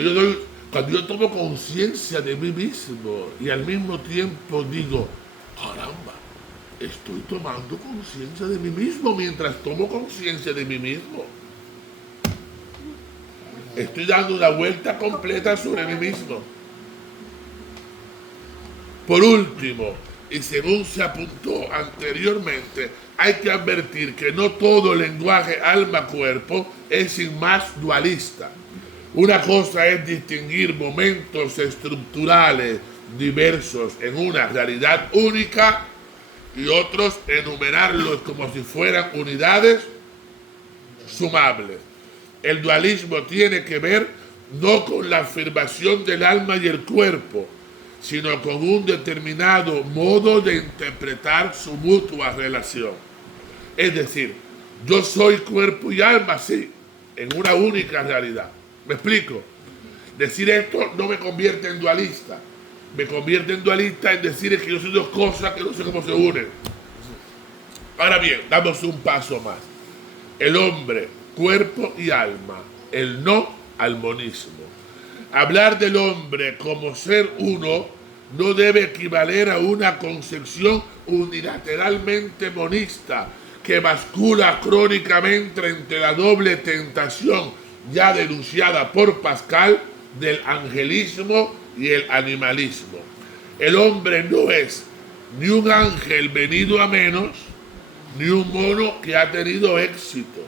yo tomo conciencia de mí mismo y al mismo tiempo digo, caramba, estoy tomando conciencia de mí mismo mientras tomo conciencia de mí mismo. Estoy dando una vuelta completa sobre mí mismo. Por último, y según se apuntó anteriormente, hay que advertir que no todo lenguaje alma-cuerpo es sin más dualista. Una cosa es distinguir momentos estructurales diversos en una realidad única y otros enumerarlos como si fueran unidades sumables. El dualismo tiene que ver no con la afirmación del alma y el cuerpo, sino con un determinado modo de interpretar su mutua relación. Es decir, yo soy cuerpo y alma, sí, en una única realidad. ¿Me explico? Decir esto no me convierte en dualista. Me convierte en dualista en decir que yo soy dos cosas que no sé cómo se unen. Ahora bien, damos un paso más. El hombre, cuerpo y alma, el no al monismo. Hablar del hombre como ser uno no debe equivaler a una concepción unilateralmente monista que bascula crónicamente entre la doble tentación ya denunciada por Pascal del angelismo y el animalismo. El hombre no es ni un ángel venido a menos, ni un mono que ha tenido éxito,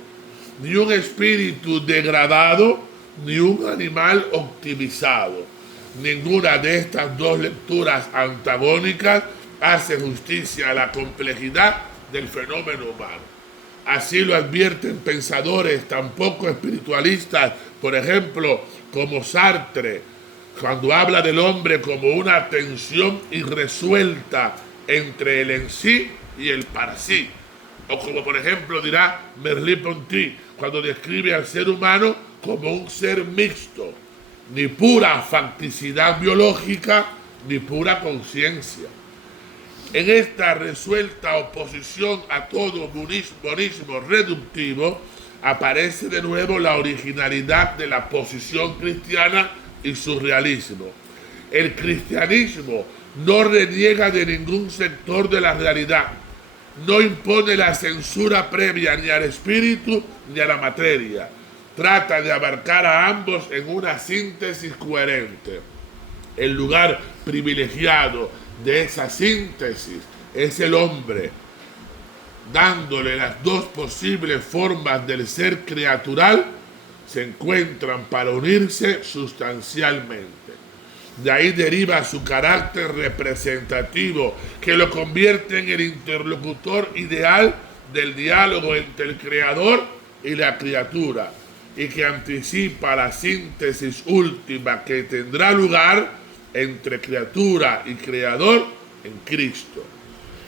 ni un espíritu degradado, ni un animal optimizado. Ninguna de estas dos lecturas antagónicas hace justicia a la complejidad del fenómeno humano. Así lo advierten pensadores tan poco espiritualistas, por ejemplo, como Sartre, cuando habla del hombre como una tensión irresuelta entre el en sí y el para sí. O como por ejemplo dirá Merleau-Ponty, cuando describe al ser humano como un ser mixto, ni pura facticidad biológica, ni pura conciencia. En esta resuelta oposición a todo monismo reductivo, aparece de nuevo la originalidad de la posición cristiana y su realismo. El cristianismo no reniega de ningún sector de la realidad, no impone la censura previa ni al espíritu ni a la materia, trata de abarcar a ambos en una síntesis coherente. El lugar privilegiado de esa síntesis es el hombre, dándole las dos posibles formas del ser criatural, se encuentran para unirse sustancialmente. De ahí deriva su carácter representativo, que lo convierte en el interlocutor ideal del diálogo entre el creador y la criatura, y que anticipa la síntesis última que tendrá lugar entre criatura y creador en Cristo.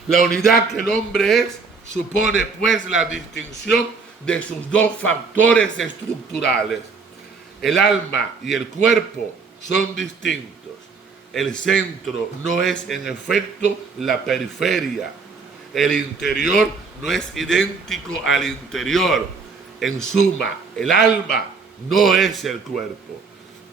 La unidad que el hombre es supone pues la distinción de sus dos factores estructurales. El alma y el cuerpo son distintos. El centro no es en efecto la periferia. El interior no es idéntico al interior. En suma, el alma no es el cuerpo.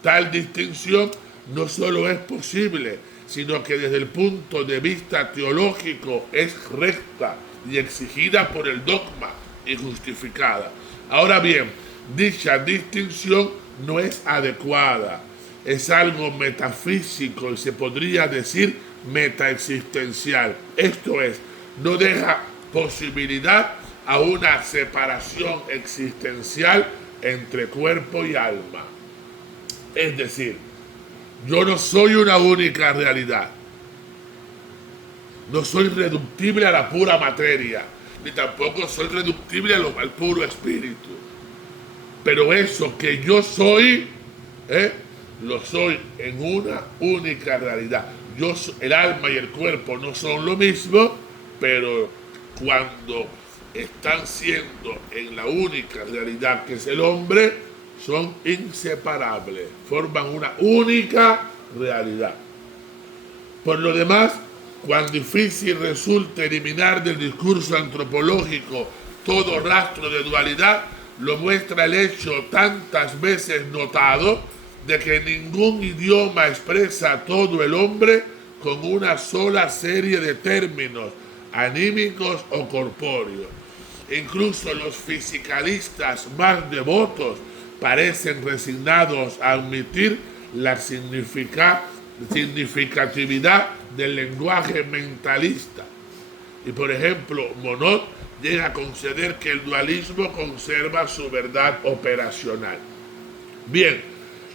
Tal distinción no solo es posible, sino que desde el punto de vista teológico es recta y exigida por el dogma y justificada. Ahora bien, dicha distinción no es adecuada, es algo metafísico y se podría decir metaexistencial. Esto es, no deja posibilidad a una separación existencial entre cuerpo y alma. Es decir, yo no soy una única realidad. No soy reductible a la pura materia, ni tampoco soy reductible al puro espíritu. Pero eso que yo soy, lo soy en una única realidad. El alma y el cuerpo no son lo mismo, pero cuando están siendo en la única realidad que es el hombre, son inseparables, forman una única realidad. Por lo demás, cuán difícil resulta eliminar del discurso antropológico todo rastro de dualidad, lo muestra el hecho tantas veces notado de que ningún idioma expresa a todo el hombre con una sola serie de términos anímicos o corpóreos. Incluso los fisicalistas más devotos parecen resignados a admitir la significatividad del lenguaje mentalista. Y por ejemplo, Monod llega a conceder que el dualismo conserva su verdad operacional. Bien,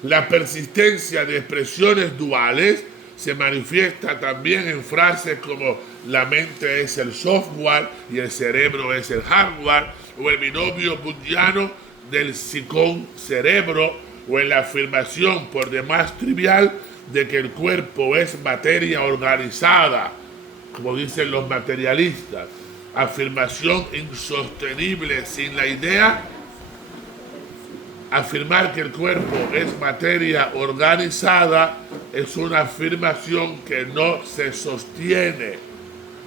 la persistencia de expresiones duales se manifiesta también en frases como la mente es el software y el cerebro es el hardware, o el binomio bundiano del psicón-cerebro, o en la afirmación por demás trivial de que el cuerpo es materia organizada, como dicen los materialistas, afirmación insostenible sin la idea. Afirmar que el cuerpo es materia organizada es una afirmación que no se sostiene,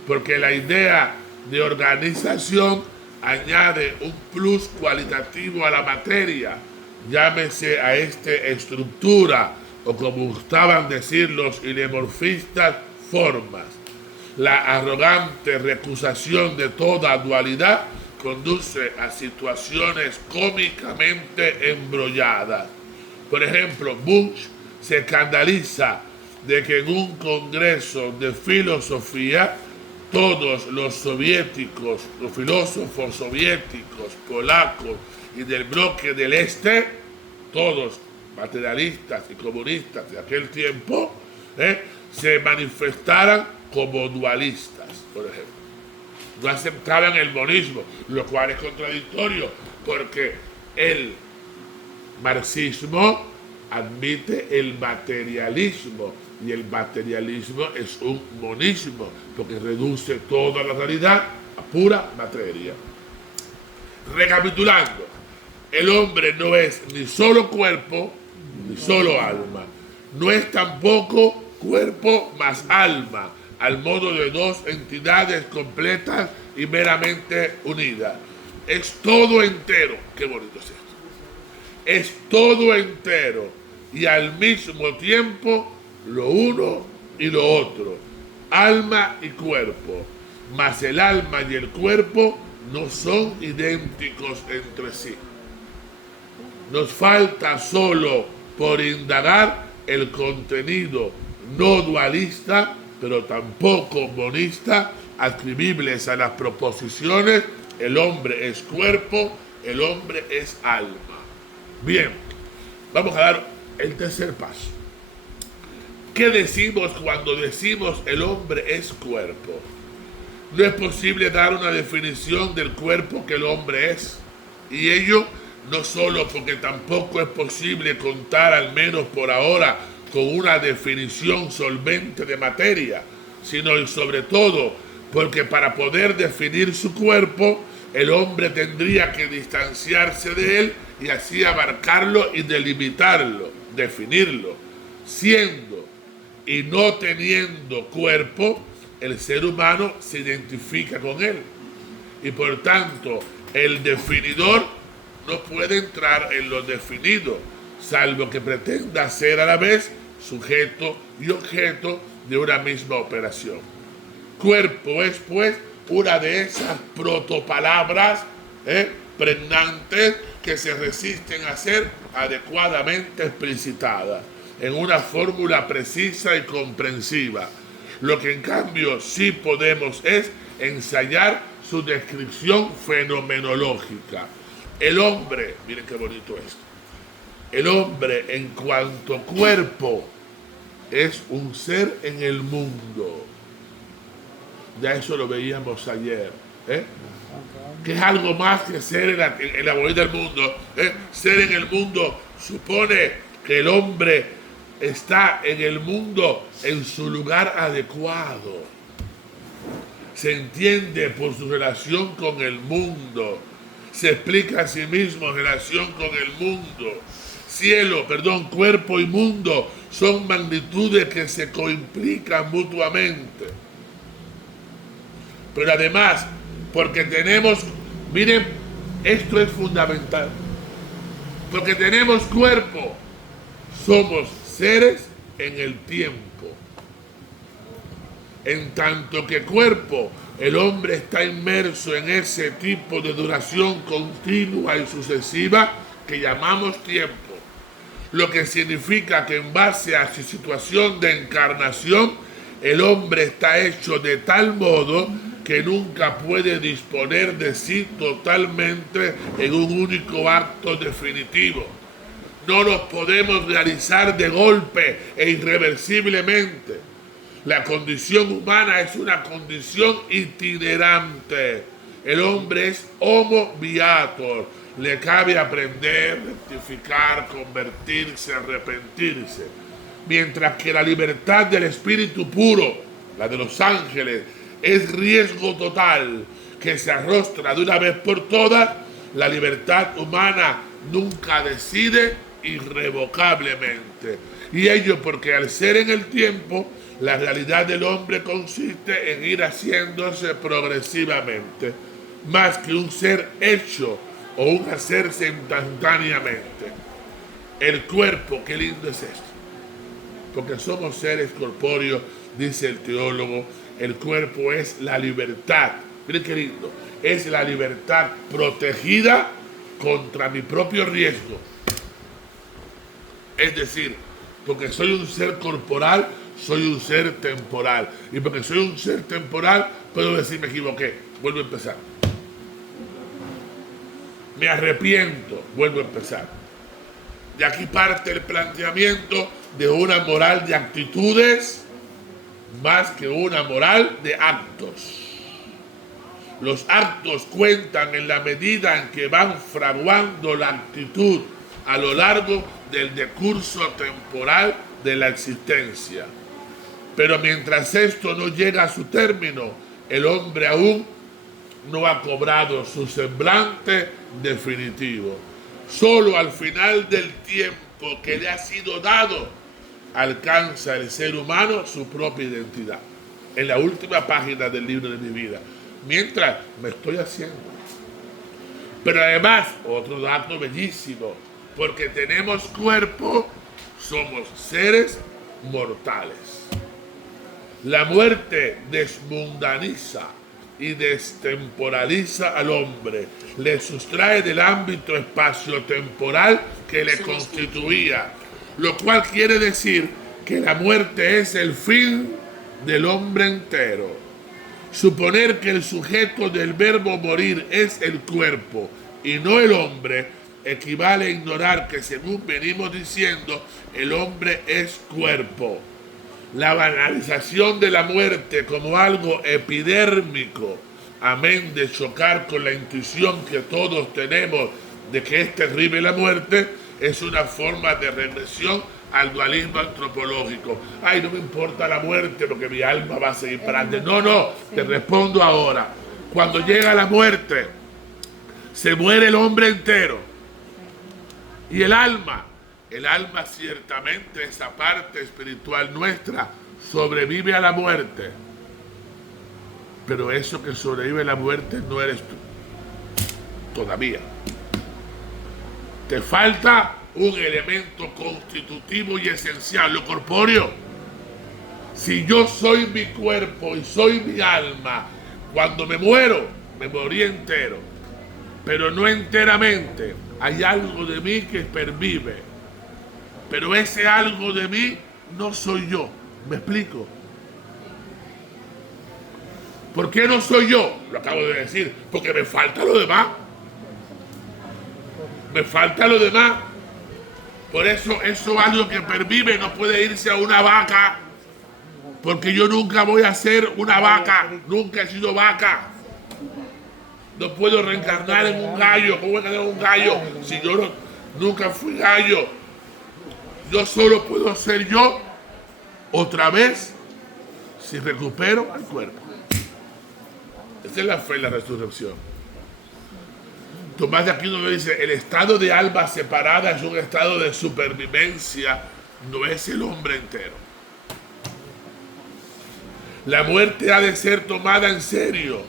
porque la idea de organización añade un plus cualitativo a la materia, llámese a estructura, o como gustaban decir los ilemorfistas, formas. La arrogante recusación de toda dualidad conduce a situaciones cómicamente embrolladas. Por ejemplo, Bush se escandaliza de que en un congreso de filosofía todos los soviéticos, los filósofos soviéticos, polacos y del bloque del Este, todos materialistas y comunistas de aquel tiempo, se manifestaran como dualistas, por ejemplo. no aceptaban el monismo, lo cual es contradictorio, porque el marxismo admite el materialismo, y el materialismo es un monismo, porque reduce toda la realidad a pura materia. Recapitulando, el hombre no es ni solo cuerpo, ni solo alma. No es tampoco cuerpo más alma, al modo de dos entidades completas y meramente unidas. Es todo entero. Qué bonito es esto. Es todo entero y al mismo tiempo lo uno y lo otro, alma y cuerpo. Mas el alma y el cuerpo no son idénticos entre sí. Nos falta solo por indagar el contenido no dualista, pero tampoco monista, atribuibles a las proposiciones: el hombre es cuerpo, el hombre es alma. Bien, vamos a dar el tercer paso. ¿Qué decimos cuando decimos el hombre es cuerpo? No es posible dar una definición del cuerpo que el hombre es, y ello no solo porque tampoco es posible contar, al menos por ahora, con una definición solvente de materia, sino y sobre todo porque para poder definir su cuerpo, el hombre tendría que distanciarse de él y así abarcarlo y delimitarlo, definirlo. Siendo y no teniendo cuerpo, el ser humano se identifica con él. Y por tanto, el definidor no puede entrar en lo definido, salvo que pretenda ser a la vez sujeto y objeto de una misma operación. Cuerpo es, pues, una de esas protopalabras pregnantes que se resisten a ser adecuadamente explicitadas en una fórmula precisa y comprensiva. Lo que en cambio sí podemos es ensayar su descripción fenomenológica. El hombre, miren qué bonito esto, el hombre en cuanto cuerpo es un ser en el mundo. Ya eso lo veíamos ayer, que es algo más que ser en la bolita del mundo. Ser en el mundo supone que el hombre está en el mundo en su lugar adecuado. Se entiende por su relación con el mundo. Se explica a sí mismo en relación con el mundo. Cuerpo y mundo son magnitudes que se coimplican mutuamente. Pero además, porque tenemos, miren, esto es fundamental, porque tenemos cuerpo, somos seres en el tiempo. En tanto que cuerpo, el hombre está inmerso en ese tipo de duración continua y sucesiva que llamamos tiempo. Lo que significa que en base a su situación de encarnación, el hombre está hecho de tal modo que nunca puede disponer de sí totalmente en un único acto definitivo. No los podemos realizar de golpe e irreversiblemente. La condición humana es una condición itinerante. El hombre es homo viator. Le cabe aprender, rectificar, convertirse, arrepentirse. Mientras que la libertad del espíritu puro, la de los ángeles, es riesgo total que se arrostra de una vez por todas, la libertad humana nunca decide irrevocablemente. Y ello porque al ser en el tiempo, la realidad del hombre consiste en ir haciéndose progresivamente, más que un ser hecho o un hacerse instantáneamente. El cuerpo, qué lindo es esto, porque somos seres corpóreos, dice el teólogo. El cuerpo es la libertad, miren qué lindo, es la libertad protegida contra mi propio riesgo. Es decir, porque soy un ser corporal, soy un ser temporal. Y porque soy un ser temporal, puedo decir me equivoqué, vuelvo a empezar. Me arrepiento, vuelvo a empezar. De aquí parte el planteamiento de una moral de actitudes más que una moral de actos. Los actos cuentan en la medida en que van fraguando la actitud a lo largo del decurso temporal de la existencia. Pero mientras esto no llega a su término, el hombre aún no ha cobrado su semblante definitivo. Solo al final del tiempo que le ha sido dado, alcanza el ser humano su propia identidad. En la última página del libro de mi vida, mientras me estoy haciendo. Pero además, otro dato bellísimo, porque tenemos cuerpo, somos seres mortales. La muerte desmundaniza y destemporaliza al hombre, le sustrae del ámbito espaciotemporal que le constituía, lo cual quiere decir que la muerte es el fin del hombre entero. Suponer que el sujeto del verbo morir es el cuerpo y no el hombre equivale a ignorar que, según venimos diciendo, el hombre es cuerpo. La banalización de la muerte como algo epidérmico, amén de chocar con la intuición que todos tenemos de que es terrible la muerte, es una forma de regresión al dualismo antropológico. Ay, no me importa la muerte porque mi alma va a seguir para adelante. No, te respondo ahora. Cuando llega la muerte, se muere el hombre entero. Y el alma ciertamente, esa parte espiritual nuestra, sobrevive a la muerte. Pero eso que sobrevive a la muerte no eres tú. Todavía. Te falta un elemento constitutivo y esencial, lo corpóreo. Si yo soy mi cuerpo y soy mi alma, cuando me muero, me morí entero. Pero no enteramente. Hay algo de mí que pervive. Pero ese algo de mí no soy yo. ¿Me explico? ¿Por qué no soy yo? Lo acabo de decir. Porque me falta lo demás. Me falta lo demás. Por eso algo que pervive no puede irse a una vaca. Porque yo nunca voy a ser una vaca. Nunca he sido vaca. No puedo reencarnar en un gallo. ¿Cómo voy a quedar en un gallo si yo nunca fui gallo? Yo solo puedo ser yo otra vez si recupero el cuerpo. Esa es la fe y la resurrección. Tomás de Aquino nos dice, el estado de alma separada es un estado de supervivencia, no es el hombre entero. La muerte ha de ser tomada en serio,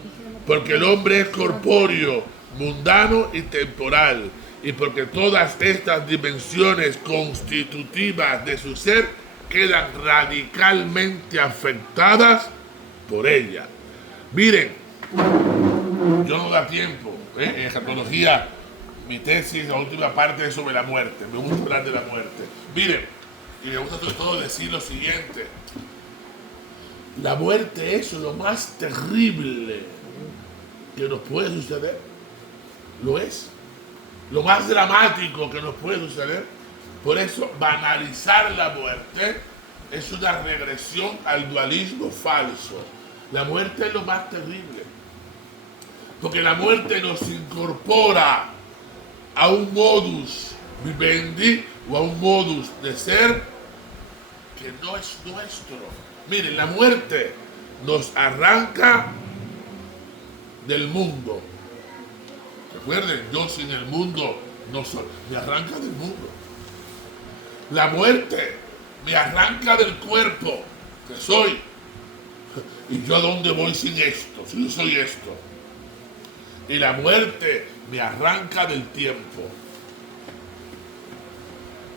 porque el hombre es corpóreo, mundano y temporal, y porque todas estas dimensiones constitutivas de su ser quedan radicalmente afectadas por ella. Miren, yo no da tiempo, en escatología, mi tesis, la última parte es sobre la muerte, me gusta hablar de la muerte. Miren, y me gusta sobre todo decir lo siguiente, la muerte es lo más terrible que nos puede suceder, lo es. Lo más dramático que nos puede suceder. Por eso banalizar la muerte es una regresión al dualismo falso. La muerte es lo más terrible. Porque la muerte nos incorpora a un modus vivendi o a un modus de ser que no es nuestro. Miren, la muerte nos arranca del mundo. Recuerden, yo sin el mundo no soy. Me arranca del mundo. La muerte me arranca del cuerpo que soy. ¿Y yo a dónde voy sin esto? Si yo soy esto. Y la muerte me arranca del tiempo.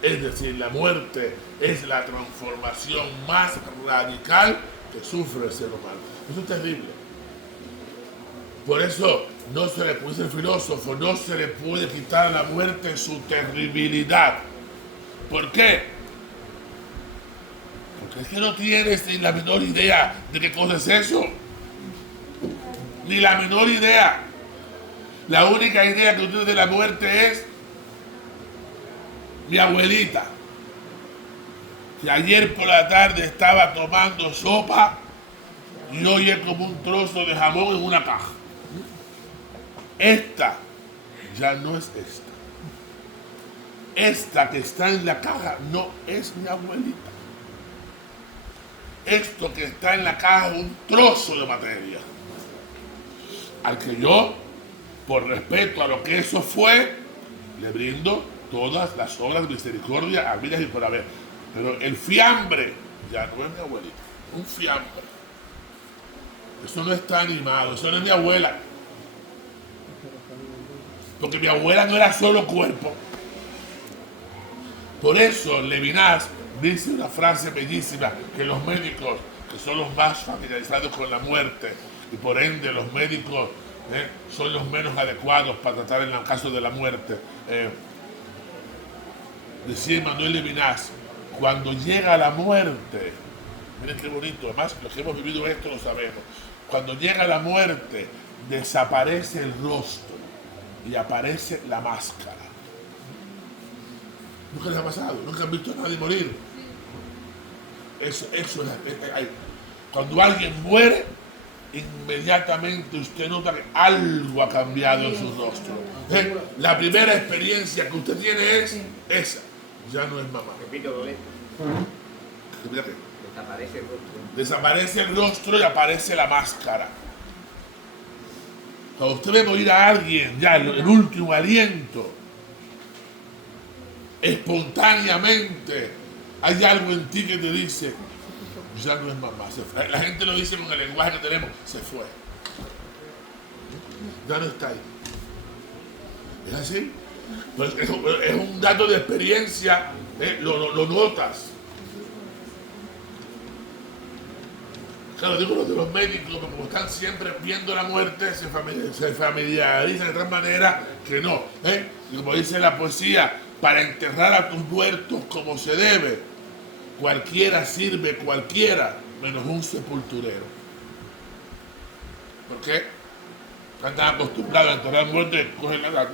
Es decir, la muerte es la transformación más radical que sufre el ser humano. Eso es terrible. Por eso no se le puede decir filósofo, no se le puede quitar a la muerte su terribilidad. ¿Por qué? Porque es que no tienes ni la menor idea de qué cosa es eso. Ni la menor idea. La única idea que tú tienes de la muerte es mi abuelita, que ayer por la tarde estaba tomando sopa y hoy es como un trozo de jamón en una caja. esta ya no es esta. Esta que está en la caja no es mi abuelita. Esto que está en la caja es un trozo de materia. Al que yo, por respeto a lo que eso fue, le brindo todas las obras de misericordia a vidas y por haber. Pero el fiambre ya no es mi abuelita. Un fiambre. Eso no está animado, eso no es mi abuela. Porque mi abuela no era solo cuerpo. Por eso Levinas dice una frase bellísima, que los médicos, que son los más familiarizados con la muerte, y por ende los médicos son los menos adecuados para tratar en el caso de la muerte. Decía Manuel Levinas, cuando llega la muerte, miren qué bonito, además los que hemos vivido esto lo sabemos, cuando llega la muerte desaparece el rostro y aparece la máscara. ¿Nunca les ha pasado? ¿Nunca han visto a nadie morir? Eso es cuando alguien muere, inmediatamente usted nota que algo ha cambiado en su rostro. La primera experiencia que usted tiene es esa. Ya no es mamá. Repito, Dolé. Repítate. Desaparece el rostro. Desaparece el rostro y aparece la máscara. Cuando usted ve morir a alguien, ya el último aliento, espontáneamente hay algo en ti que te dice, ya no es mamá, se fue. La gente lo dice con el lenguaje que tenemos, se fue. Ya no está ahí. ¿Es así? Pues es un dato de experiencia, lo notas. Claro, digo lo de los médicos, que como están siempre viendo la muerte, se familiarizan de tal manera que no. Y como dice la poesía, para enterrar a tus muertos como se debe, cualquiera sirve, cualquiera, menos un sepulturero. ¿Por qué? Están acostumbrados a enterrar muertos y cogen la...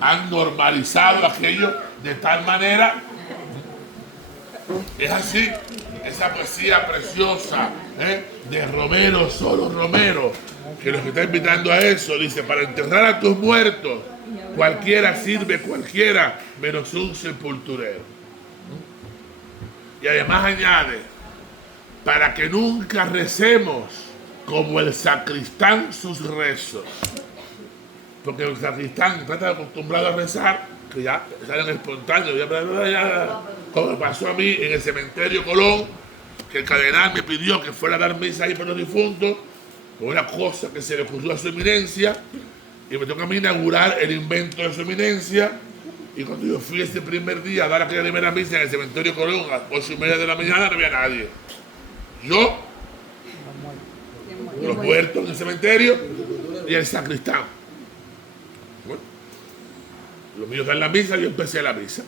Han normalizado aquello de tal manera. Es así, esa poesía preciosa de Romero, solo Romero, que nos está invitando a eso, dice, para enterrar a tus muertos, cualquiera sirve, cualquiera, menos un sepulturero. Y además añade, para que nunca recemos como el sacristán sus rezos. Porque el sacristán está acostumbrado a rezar, que ya salen espontáneos, como me pasó a mí en el cementerio Colón, que el cardenal me pidió que fuera a dar misa ahí por los difuntos, por una cosa que se le ocurrió a su eminencia, y me tocó a mí inaugurar el invento de su eminencia, y cuando yo fui ese primer día a dar aquella primera misa en el cementerio Colón a las 8:30 de la mañana, no había nadie. Yo, los muertos en el cementerio y el sacristán. Bueno, los míos dan la misa y yo empecé la misa.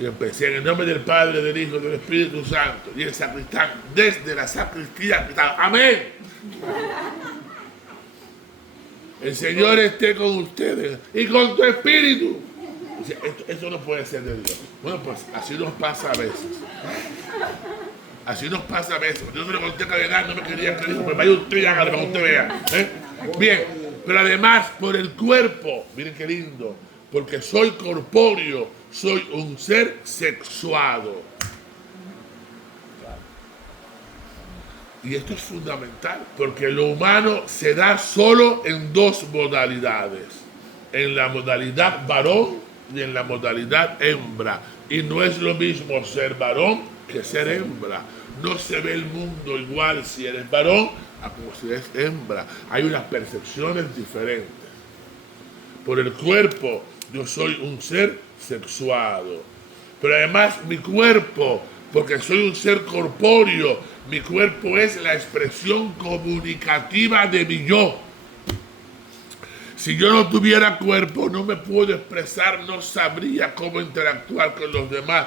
Y empecé en el nombre del Padre, del Hijo y del Espíritu Santo. Y el sacristán, desde la sacristía, gritaba, ¡amén! El Señor esté con ustedes y con tu espíritu. Dice, esto no puede ser de Dios. Bueno, pues así nos pasa a veces. Así nos pasa a veces. Yo se lo conté a Cardenal, no me quería creer. Pues vaya usted y hágalo para que usted vea. Bien, pero además por el cuerpo, miren qué lindo, porque soy corpóreo, soy un ser sexuado. Y esto es fundamental, porque lo humano se da solo en dos modalidades. En la modalidad varón y en la modalidad hembra. Y no es lo mismo ser varón que ser hembra. No se ve el mundo igual si eres varón a como si eres hembra. Hay unas percepciones diferentes. Por el cuerpo yo soy un ser sexuado. Pero además mi cuerpo, porque soy un ser corpóreo, mi cuerpo es la expresión comunicativa de mi yo. Si yo no tuviera cuerpo, no me puedo expresar, no sabría cómo interactuar con los demás.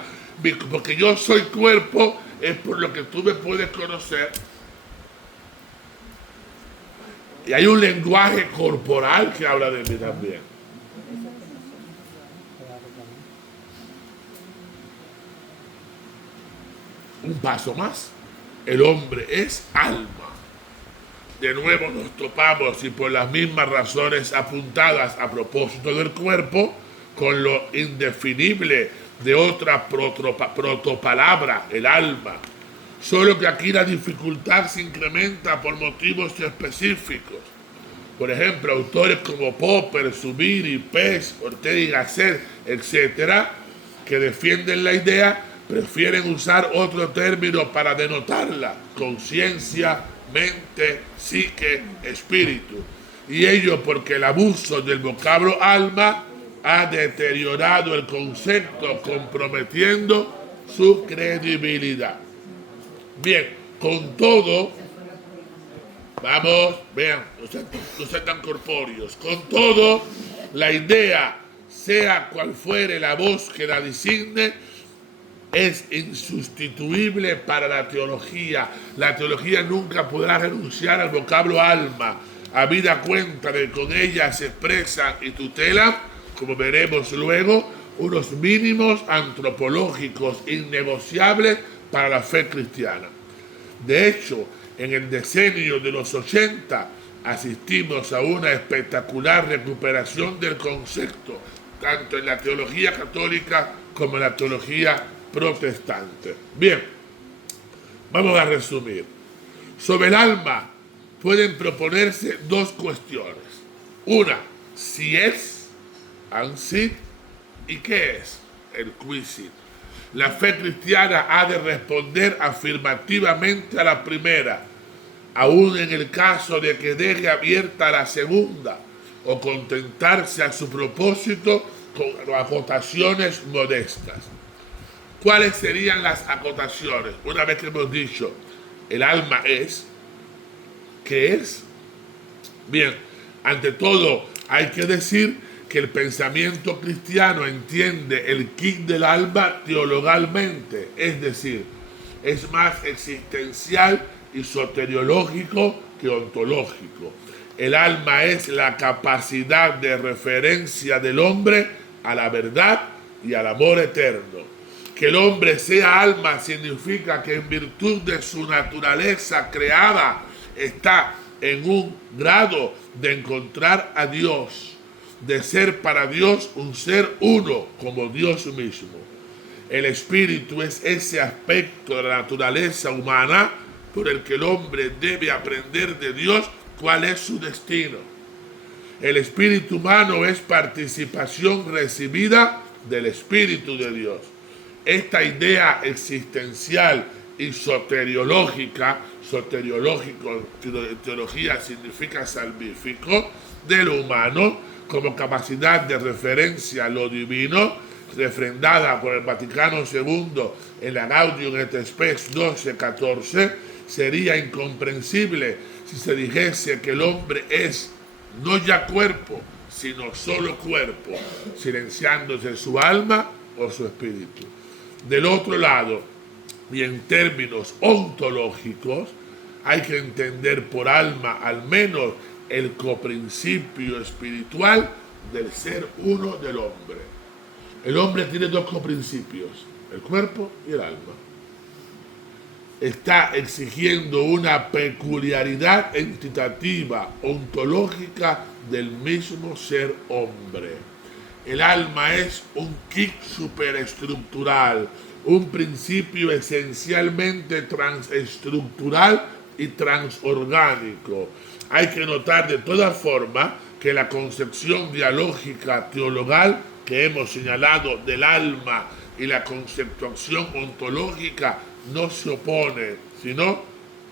Porque yo soy cuerpo, es por lo que tú me puedes conocer. Y hay un lenguaje corporal que habla de mí también. Un paso más. el hombre es alma. De nuevo nos topamos, y por las mismas razones apuntadas a propósito del cuerpo, con lo indefinible de otra protopalabra, el alma. Solo que aquí la dificultad se incrementa por motivos específicos. Por ejemplo, autores como Popper, Zubiri, Pez, Ortega y Gasset, etc., que defienden la idea, prefieren usar otro término para denotarla: conciencia, mente, psique, espíritu. Y ello porque el abuso del vocablo alma ha deteriorado el concepto, comprometiendo su credibilidad. Bien, con todo, vamos, vean, no sean tan corpóreos. Con todo, la idea, sea cual fuere la voz que la designe, es insustituible para la teología. La teología nunca podrá renunciar al vocablo alma, habida cuenta de que con ella se expresan y tutelan, como veremos luego, unos mínimos antropológicos innegociables para la fe cristiana. De hecho, en el decenio de los 80 asistimos a una espectacular recuperación del concepto, tanto en la teología católica como en la teología protestante. Bien, vamos a resumir. Sobre el alma pueden proponerse dos cuestiones. Una, si es, ansit, y qué es, el quisit. La fe cristiana ha de responder afirmativamente a la primera, aun en el caso de que deje abierta la segunda, o contentarse a su propósito con acotaciones modestas. ¿Cuáles serían las acotaciones? Una vez que hemos dicho, el alma es, ¿qué es? Bien, ante todo hay que decir que el pensamiento cristiano entiende el kit del alma teologalmente, es decir, es más existencial y soteriológico que ontológico. El alma es la capacidad de referencia del hombre a la verdad y al amor eterno. Que el hombre sea alma significa que en virtud de su naturaleza creada está en un grado de encontrar a Dios, de ser para Dios un ser uno como Dios mismo. El espíritu es ese aspecto de la naturaleza humana por el que el hombre debe aprender de Dios cuál es su destino. El espíritu humano es participación recibida del Espíritu de Dios. Esta idea existencial y soteriológica, soteriológico en teología significa salvífico, de lo humano como capacidad de referencia a lo divino, refrendada por el Vaticano II en la Gaudium et Spes 1214, sería incomprensible si se dijese que el hombre es no ya cuerpo, sino solo cuerpo, silenciándose su alma o su espíritu. Del otro lado, y en términos ontológicos, hay que entender por alma al menos el coprincipio espiritual del ser uno del hombre. El hombre tiene dos coprincipios, el cuerpo y el alma. Está exigiendo una peculiaridad entitativa, ontológica del mismo ser hombre. El alma es un kit superestructural, un principio esencialmente transestructural y transorgánico. Hay que notar de todas formas que la concepción dialógica teologal que hemos señalado del alma y la conceptuación ontológica no se oponen, sino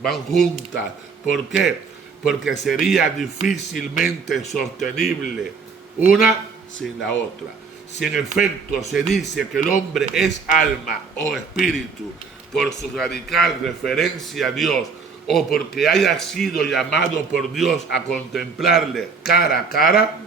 van juntas. ¿Por qué? Porque sería difícilmente sostenible una sin la otra. Si en efecto se dice que el hombre es alma o espíritu por su radical referencia a Dios, o porque haya sido llamado por Dios a contemplarle cara a cara,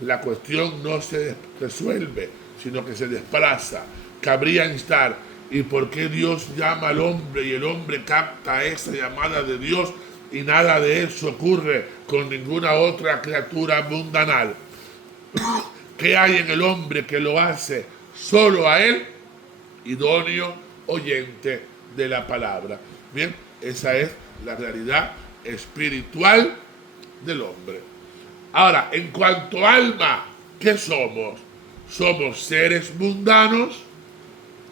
la cuestión no se resuelve, sino que se desplaza. Cabría instar, ¿y por qué Dios llama al hombre y el hombre capta esa llamada de Dios y nada de eso ocurre con ninguna otra criatura mundanal? ¿Qué hay en el hombre que lo hace solo a él? Idóneo oyente de la palabra. Bien, Esa es la realidad espiritual del hombre. Ahora, en cuanto a alma, ¿qué somos? Somos seres mundanos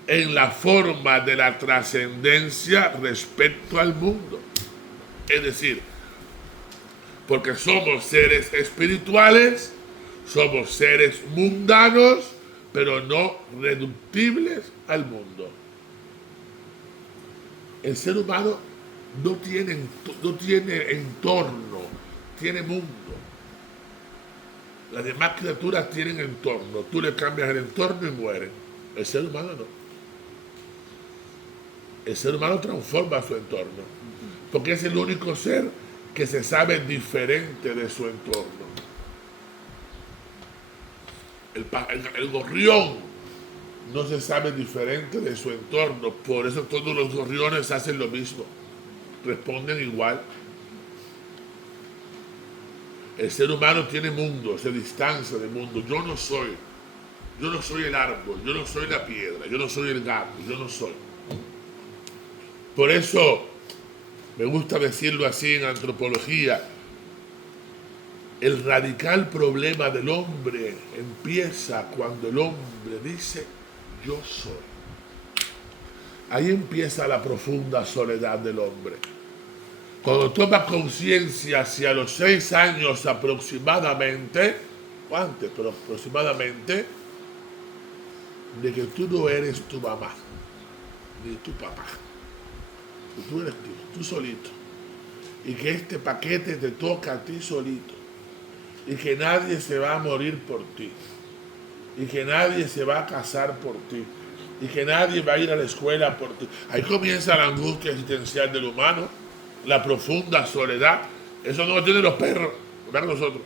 en la forma de la trascendencia respecto al mundo. Es decir, porque somos seres espirituales, somos seres mundanos, pero no reductibles al mundo. El ser humano no tiene entorno, tiene mundo. Las demás criaturas tienen entorno. Tú le cambias el entorno y mueren. El ser humano no. El ser humano transforma su entorno, porque es el único ser que se sabe diferente de su entorno. El gorrión no se sabe diferente de su entorno, por eso todos los gorriones hacen lo mismo, responden igual. El ser humano tiene mundo, se distancia del mundo. Yo no soy el árbol, yo no soy la piedra, yo no soy el gato, yo no soy. Por eso me gusta decirlo así en antropología. El radical problema del hombre empieza cuando el hombre dice yo soy. Ahí empieza la profunda soledad del hombre. Cuando toma conciencia hacia los 6 años aproximadamente, o antes, pero aproximadamente, de que tú no eres tu mamá, ni tu papá. Tú eres tú solito. Y que este paquete te toca a ti solito. Y que nadie se va a morir por ti. Y que nadie se va a casar por ti. Y que nadie va a ir a la escuela por ti. Ahí comienza la angustia existencial del humano, la profunda soledad. Eso no lo tienen los perros, lo ven nosotros.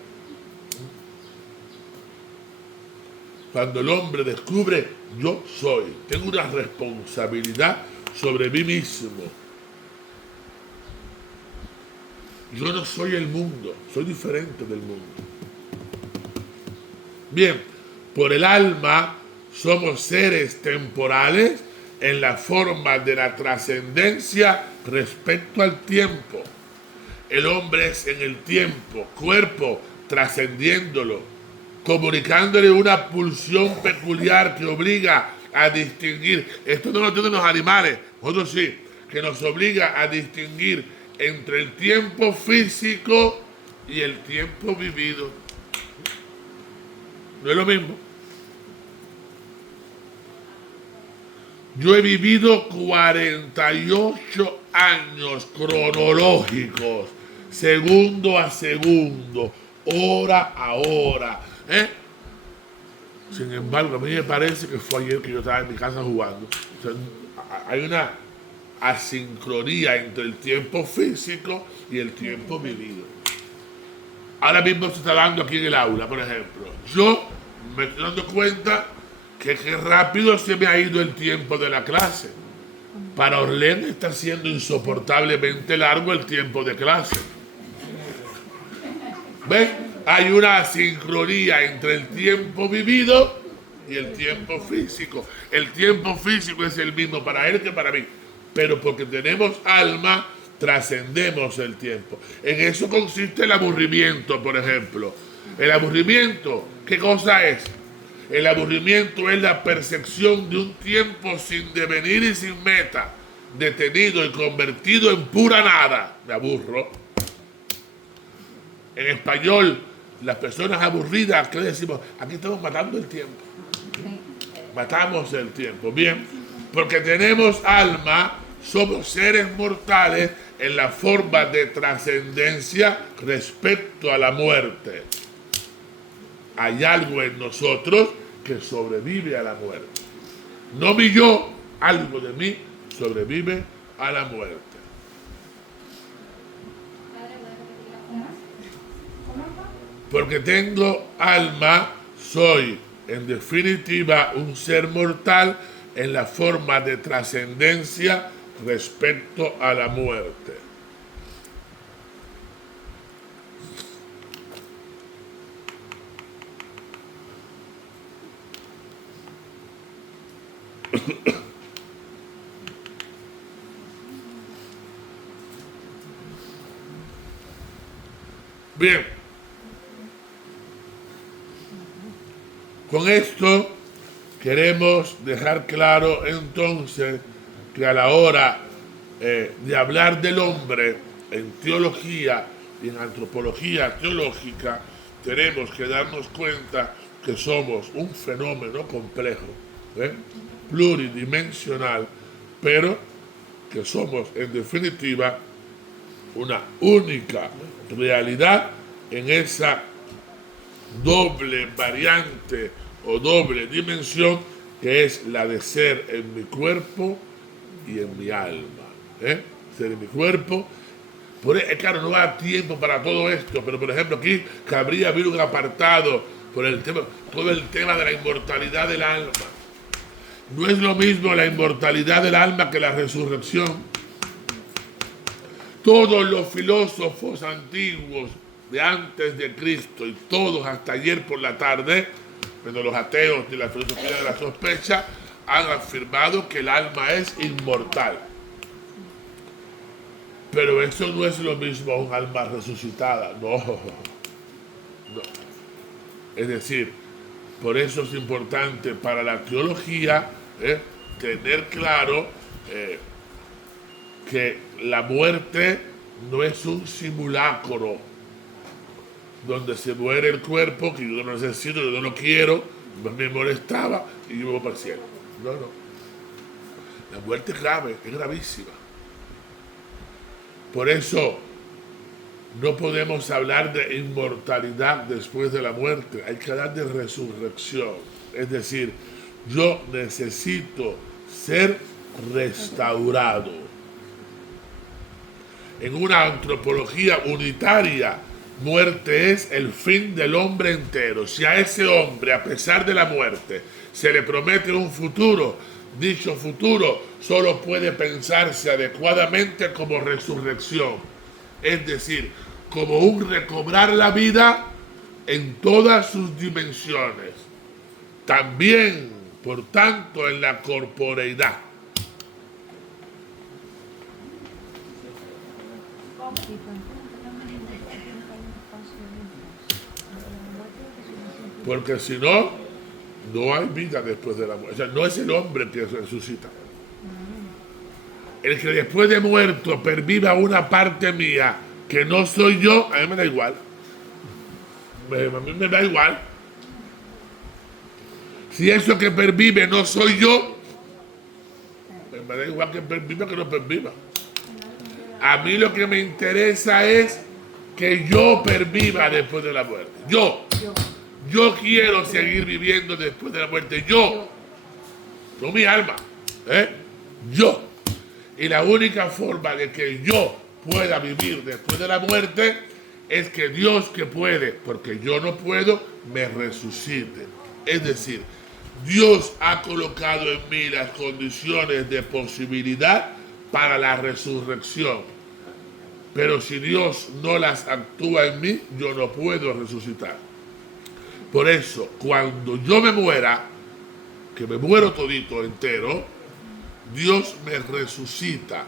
Cuando el hombre descubre, yo soy, tengo una responsabilidad sobre mí mismo. Yo no soy el mundo, soy diferente del mundo. Bien, por el alma somos seres temporales en la forma de la trascendencia respecto al tiempo. El hombre es en el tiempo, cuerpo, trascendiéndolo, comunicándole una pulsión peculiar que obliga a distinguir. Esto no lo tienen los animales, nosotros sí, que nos obliga a distinguir entre el tiempo físico y el tiempo vivido. No es lo mismo. Yo he vivido 48 años cronológicos, segundo a segundo, hora a hora. Sin embargo, a mí me parece que fue ayer que yo estaba en mi casa jugando. O sea, hay una asincronía entre el tiempo físico y el tiempo vivido. Ahora mismo se está dando aquí en el aula, por ejemplo. Yo me estoy dando cuenta que rápido se me ha ido el tiempo de la clase. Para Orlén está siendo insoportablemente largo el tiempo de clase. ¿Ves? Hay una asincronía entre el tiempo vivido y el tiempo físico. El tiempo físico es el mismo para él que para mí. Pero porque tenemos alma, trascendemos el tiempo. En eso consiste el aburrimiento, por ejemplo. El aburrimiento, ¿qué cosa es? El aburrimiento es la percepción de un tiempo sin devenir y sin meta, detenido y convertido en pura nada. Me aburro. En español, las personas aburridas, ¿qué decimos? Aquí estamos matando el tiempo. Matamos el tiempo. Bien, porque tenemos alma, somos seres mortales en la forma de trascendencia respecto a la muerte. Hay algo en nosotros que sobrevive a la muerte. No mi yo, algo de mí sobrevive a la muerte. Porque tengo alma, soy en definitiva un ser mortal en la forma de trascendencia respecto a la muerte. Bien, con esto queremos dejar claro entonces que a la hora de hablar del hombre en teología y en antropología teológica, tenemos que darnos cuenta que somos un fenómeno complejo, pluridimensional, pero que somos en definitiva una única realidad en esa doble variante o doble dimensión que es la de ser en mi cuerpo y en mi alma. Ser en mi cuerpo. Claro, no da tiempo para todo esto, pero por ejemplo aquí cabría haber un apartado por el tema, todo el tema de la inmortalidad del alma. No es lo mismo la inmortalidad del alma que la resurrección. Todos los filósofos antiguos de antes de Cristo y todos hasta ayer por la tarde, pero los ateos de la filosofía de la sospecha, han afirmado que el alma es inmortal. Pero eso no es lo mismo a un alma resucitada, no. Es decir, por eso es importante para la teología tener claro que la muerte no es un simulacro donde se muere el cuerpo, que yo no necesito, yo no lo quiero, me molestaba y yo me voy para el cielo. No. La muerte es grave, es gravísima. Por eso no podemos hablar de inmortalidad después de la muerte, hay que hablar de resurrección. Es decir, yo necesito ser restaurado. En una antropología unitaria, muerte es el fin del hombre entero. Si a ese hombre, a pesar de la muerte, se le promete un futuro, dicho futuro solo puede pensarse adecuadamente como resurrección. Es decir, como un recobrar la vida en todas sus dimensiones. También, por tanto, en la corporeidad. Porque si no, no hay vida después de la muerte. O sea, no es el hombre que resucita. El que después de muerto perviva una parte mía que no soy yo, a mí me da igual. A mí me da igual. Si eso que pervive no soy yo, me da igual que perviva que no perviva. A mí lo que me interesa es que yo perviva después de la muerte. Yo quiero seguir viviendo después de la muerte. Yo. No mi alma. Yo. Y la única forma de que yo pueda vivir después de la muerte es que Dios, que puede, porque yo no puedo, me resucite. Es decir, Dios ha colocado en mí las condiciones de posibilidad para la resurrección. Pero si Dios no las actúa en mí, yo no puedo resucitar. Por eso, cuando yo me muera, que me muero todito entero, Dios me resucita.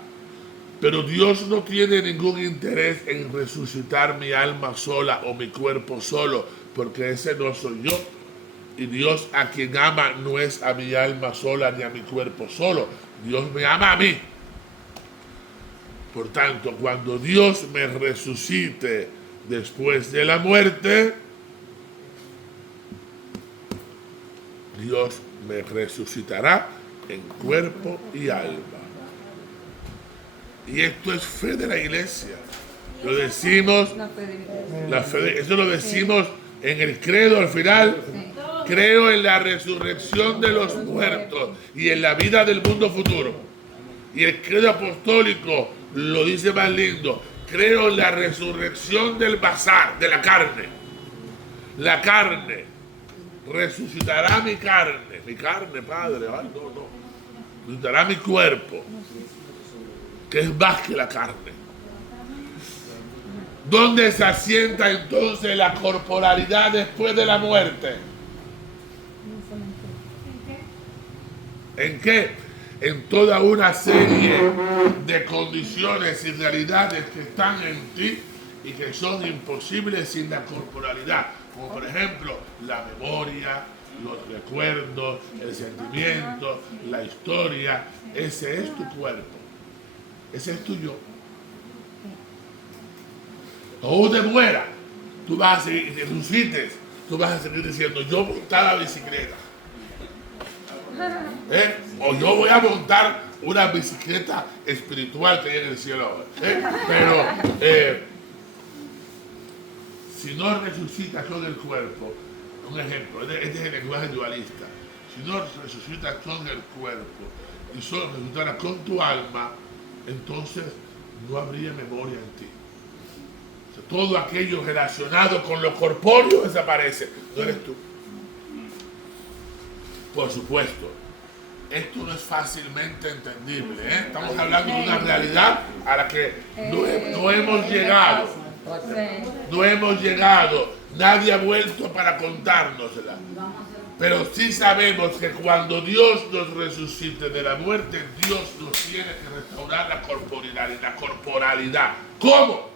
Pero Dios no tiene ningún interés en resucitar mi alma sola o mi cuerpo solo, porque ese no soy yo. Y Dios a quien ama no es a mi alma sola ni a mi cuerpo solo. Dios me ama a mí. Por tanto, cuando Dios me resucite después de la muerte, Dios me resucitará en cuerpo y alma. Y esto es fe de la iglesia. Lo decimos, eso lo decimos en el credo al final. Creo en la resurrección de los muertos y en la vida del mundo futuro. Y el credo apostólico lo dice más lindo. Creo en la resurrección del basar, de la carne. La carne. Resucitará mi carne, Padre. Ay, no. Resucitará mi cuerpo, que es más que la carne. ¿Dónde se asienta entonces la corporalidad después de la muerte? ¿En qué? En toda una serie de condiciones y realidades que están en ti y que son imposibles sin la corporalidad, como por ejemplo la memoria, los recuerdos, el sentimiento, la historia. Ese es tu cuerpo, ese es tu yo. O te mueras, tú vas a seguir, y resucites, tú vas a seguir diciendo, yo montaba la bicicleta. O yo voy a montar una bicicleta espiritual que hay en el cielo ahora. Pero si no resucitas con el cuerpo, un ejemplo, este es el lenguaje dualista. Si no resucitas con el cuerpo y solo resucitaras con tu alma, entonces no habría memoria en ti. O sea, todo aquello relacionado con lo corpóreo desaparece. No eres tú. Por supuesto, esto no es fácilmente entendible. Estamos hablando de una realidad a la que no hemos llegado. No hemos llegado. Nadie ha vuelto para contárnosla. Pero sí sabemos que cuando Dios nos resucite de la muerte, Dios nos tiene que restaurar la corporalidad. ¿Cómo?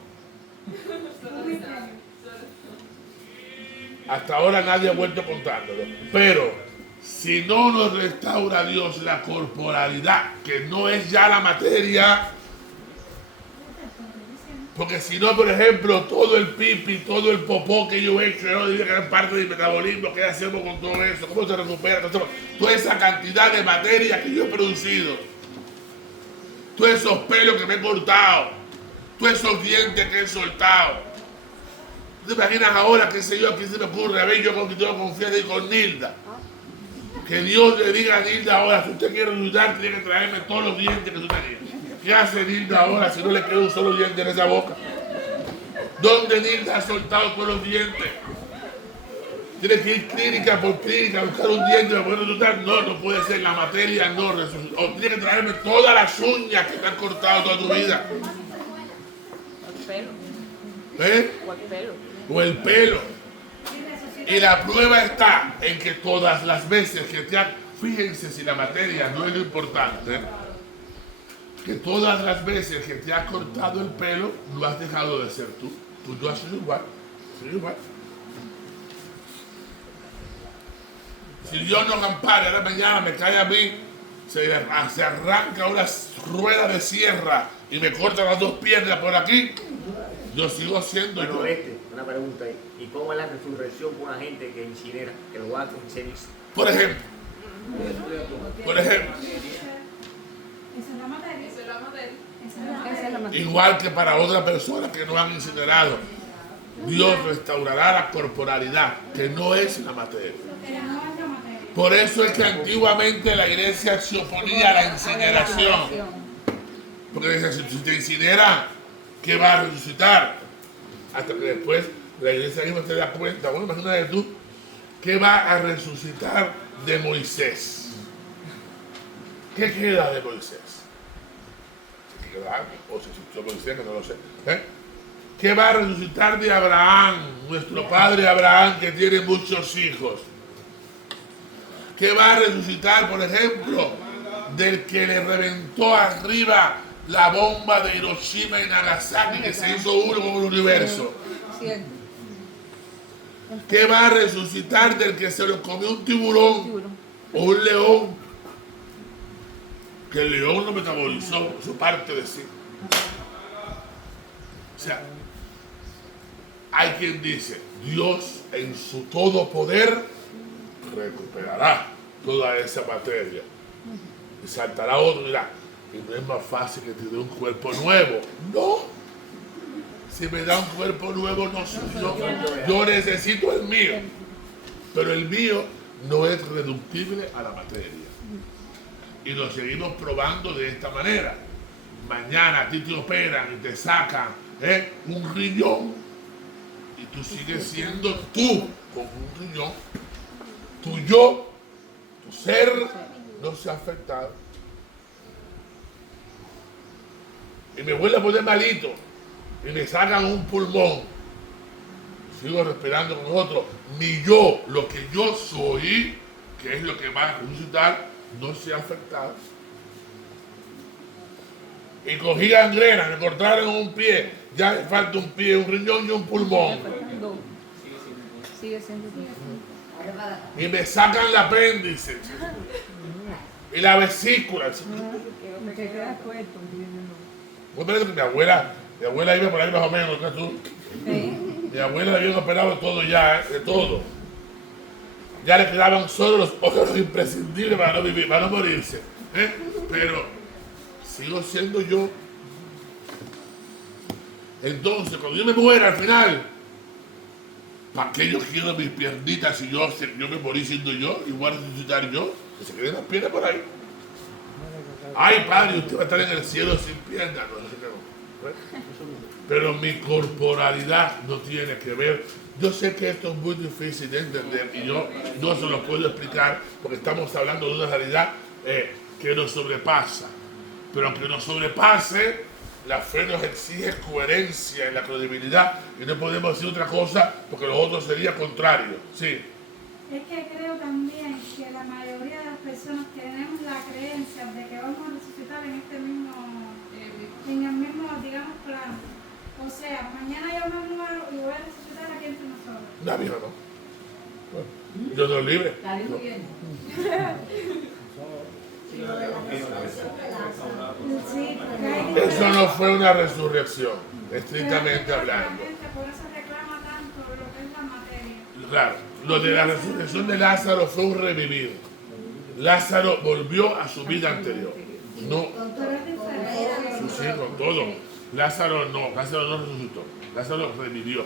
Hasta ahora nadie ha vuelto contándolo. Pero si no nos restaura Dios la corporalidad, que no es ya la materia, porque si no, por ejemplo, todo el pipi, todo el popó que yo he hecho, yo diría que es parte del metabolismo, ¿qué hacemos con todo eso? ¿Cómo se recupera? Toda esa cantidad de materia que yo he producido, todos esos pelos que me he cortado, todos esos dientes que he soltado. ¿Te imaginas ahora, qué sé yo, a quién se me ocurre? A ver, yo con tengo confianza y con Nilda. Que Dios le diga a Nilda ahora, si usted quiere ayudar, tiene que traerme todos los dientes que tú tenías. ¿Qué hace Nilda ahora si no le queda un solo diente en esa boca? ¿Dónde Nilda ha soltado todos los dientes? Tiene que ir clínica por clínica a buscar un diente para poder resultar. No, no puede ser, la materia no resulta. O tiene que traerme todas las uñas que te han cortado toda tu vida. O el pelo. O el pelo. Y la prueba está en que todas las veces que te han... Fíjense si la materia no es lo importante, que todas las veces que te has cortado el pelo, no has dejado de ser tú. Tú no has sido igual. Si Dios no me ampara, ahora mañana me cae a mí, se arranca una rueda de sierra y me corta las dos piernas por aquí, yo sigo siendo yo. Una pregunta ahí. ¿Y cómo es la resurrección con una gente que incinera, que lo va con ceniza? Por ejemplo. Igual que para otras personas que no han incinerado, Dios restaurará la corporalidad, que no es la materia. Por eso es que antiguamente la iglesia se oponía a la incineración. Porque decía, si te incineran, ¿qué va a resucitar? Hasta que después la iglesia misma se da cuenta, bueno, imagínate tú, ¿qué va a resucitar de Moisés? ¿Qué queda de Moisés? ¿Qué queda? O si resucitó Moisés, que no lo sé. ¿Qué va a resucitar de Abraham, nuestro padre Abraham, que tiene muchos hijos? ¿Qué va a resucitar, por ejemplo, del que le reventó arriba la bomba de Hiroshima y Nagasaki, que se hizo uno con el universo? ¿Qué va a resucitar del que se lo comió un tiburón o un león? Que el león no metabolizó su parte de sí. O sea, hay quien dice, Dios en su todo poder recuperará toda esa materia. Y saltará otro y dirá, y no es más fácil que te dé un cuerpo nuevo. No. Si me da un cuerpo nuevo, no soy yo. Yo necesito el mío. Pero el mío no es reductible a la materia. Y lo seguimos probando de esta manera. Mañana a ti te operan y te sacan un riñón. Y tú sigues siendo tú con un riñón. Tu yo, tu ser, no se ha afectado. Y me vuelve a poner malito. Y me sacan un pulmón. Sigo respirando con otro. Ni yo, lo que yo soy, que es lo que va a resucitar, no se ha afectado. y cogí gangrena, me cortaron un pie, ya le falta un pie, un riñón y un pulmón. Sigue siendo Y me sacan el apéndice y la vesícula. me queda puesto. Muy parece que mi abuela iba por ahí más o menos, ¿no? Tú. Mi abuela le habían operado de todo ya, de todo. Ya le quedaban solo los órganos imprescindibles para no vivir, para no morirse. Pero sigo siendo yo. Entonces, cuando yo me muera al final, ¿para qué yo quiero mis piernitas si yo me morí siendo yo y voy a resucitar yo? Que se queden las piernas por ahí. Ay, padre, usted va a estar en el cielo sin piernas. No, pero mi corporalidad no tiene que ver. Yo sé que esto es muy difícil de entender y yo no se lo puedo explicar porque estamos hablando de una realidad que nos sobrepasa. Pero aunque nos sobrepase, la fe nos exige coherencia en la credibilidad y no podemos decir otra cosa porque lo otro sería contrario. Sí. Es que creo también que la mayoría de las personas tenemos la creencia de que vamos a resucitar en el mismo, digamos, plano. O sea, mañana yo me muero y voy a resucitar aquí entre nosotros. La vieja no. Dios nos libre. Eso no fue una resurrección, estrictamente hablando. Por eso reclama tanto lo que es la materia. Claro, lo de la resurrección de Lázaro fue un revivir. Lázaro volvió a su vida anterior. No, sí, con todo. Lázaro no resucitó. Lázaro revivió.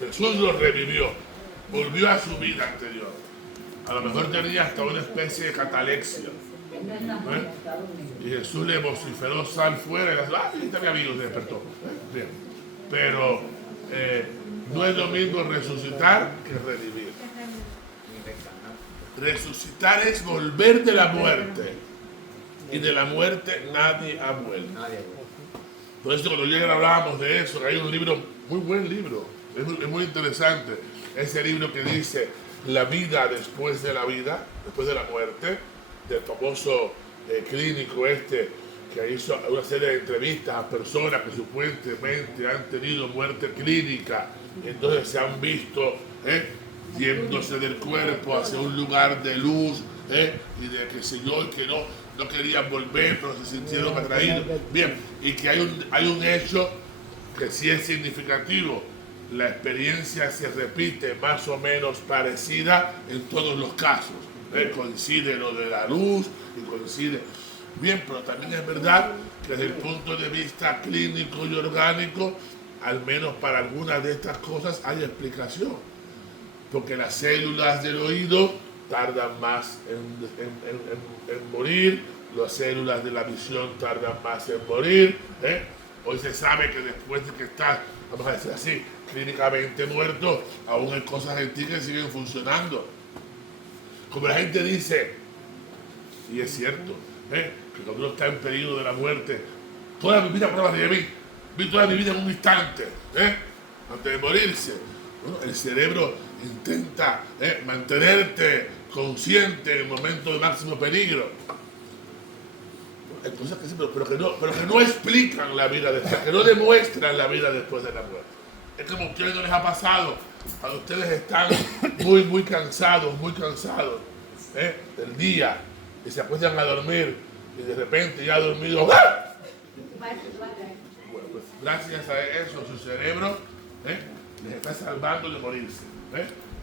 Jesús lo revivió. Volvió a su vida anterior. A lo mejor tenía hasta una especie de catalexia. Y Jesús le vociferó, sal fuera. Y le dijo, ahí está mi amigo, se despertó. Bien. Pero no es lo mismo resucitar que revivir. Resucitar es volver de la muerte. Y de la muerte nadie ha vuelto. Por eso cuando ayer hablábamos de eso, que hay un libro, muy buen libro, es muy interesante. Ese libro que dice la vida después de la vida, después de la muerte, del famoso clínico que hizo una serie de entrevistas a personas que supuestamente han tenido muerte clínica, y entonces se han visto yéndose del cuerpo hacia un lugar de luz, y de que sé yo, y que no querían volver, pero se sintieron atraídos. Bien, y que hay un hecho que sí es significativo. La experiencia se repite más o menos parecida en todos los casos. Coincide lo de la luz y coincide. Bien, pero también es verdad que desde el punto de vista clínico y orgánico, al menos para algunas de estas cosas hay explicación. Porque las células del oído tardan más en morir, las células de la visión tardan más en morir. Hoy se sabe que después de que estás, vamos a decir así, clínicamente muerto, aún hay cosas en ti que siguen funcionando. Como la gente dice, y es cierto, que cuando uno está en peligro de la muerte, toda mi vida pruebas de mí, vi toda mi vida en un instante, antes de morirse. Bueno, el cerebro intenta mantenerte consciente en el momento de máximo peligro. Hay cosas que sí, pero que no explican la vida después, que no demuestran la vida después de la muerte. Es como a ustedes no les ha pasado, cuando ustedes están muy cansados del día, y se acuestan a dormir, y de repente ya dormido, ¡ah! Bueno, pues gracias a eso su cerebro les está salvando de morirse.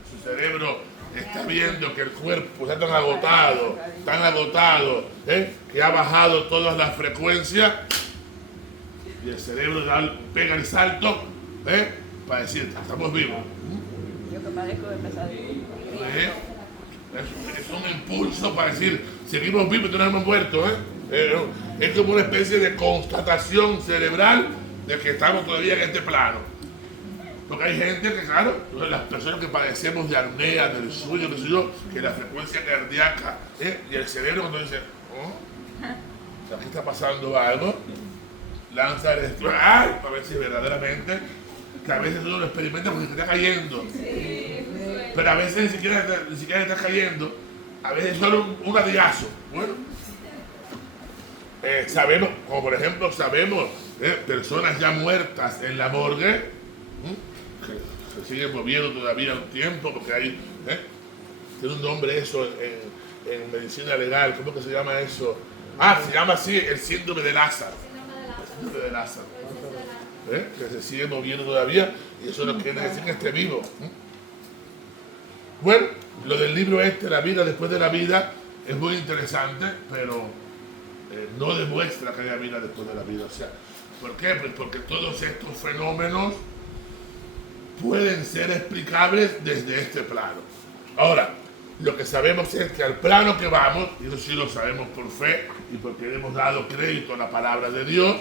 Su cerebro está viendo que el cuerpo está tan agotado, que ha bajado todas las frecuencias, y el cerebro pega el salto para decir, estamos vivos. Yo que padezco de pesadilla. Es un impulso para decir, seguimos vivos, no nos hemos muerto. Es como una especie de constatación cerebral de que estamos todavía en este plano. Porque hay gente que, claro, las personas que padecemos de apnea, del sueño, qué sé yo, que la frecuencia cardíaca y el cerebro cuando dice, aquí está pasando algo, lanza el estudio, para ver si verdaderamente, que a veces uno lo experimenta porque se está cayendo. Pero a veces ni siquiera está cayendo, a veces solo un latigazo. Bueno, sabemos, como por ejemplo sabemos, personas ya muertas en la morgue, que se siguen moviendo todavía un tiempo, porque hay, tiene un nombre eso en medicina legal, ¿cómo que se llama eso? Se llama así el síndrome de Lázaro. Síndrome de Lázaro. Que se sigue moviendo todavía, y eso no quiere decir que esté vivo. Bueno, lo del libro La vida después de la vida, es muy interesante, pero no demuestra que haya vida después de la vida. O sea, ¿por qué? Pues porque todos estos fenómenos pueden ser explicables desde este plano. Ahora, lo que sabemos es que al plano que vamos, y eso sí lo sabemos por fe y porque le hemos dado crédito a la palabra de Dios,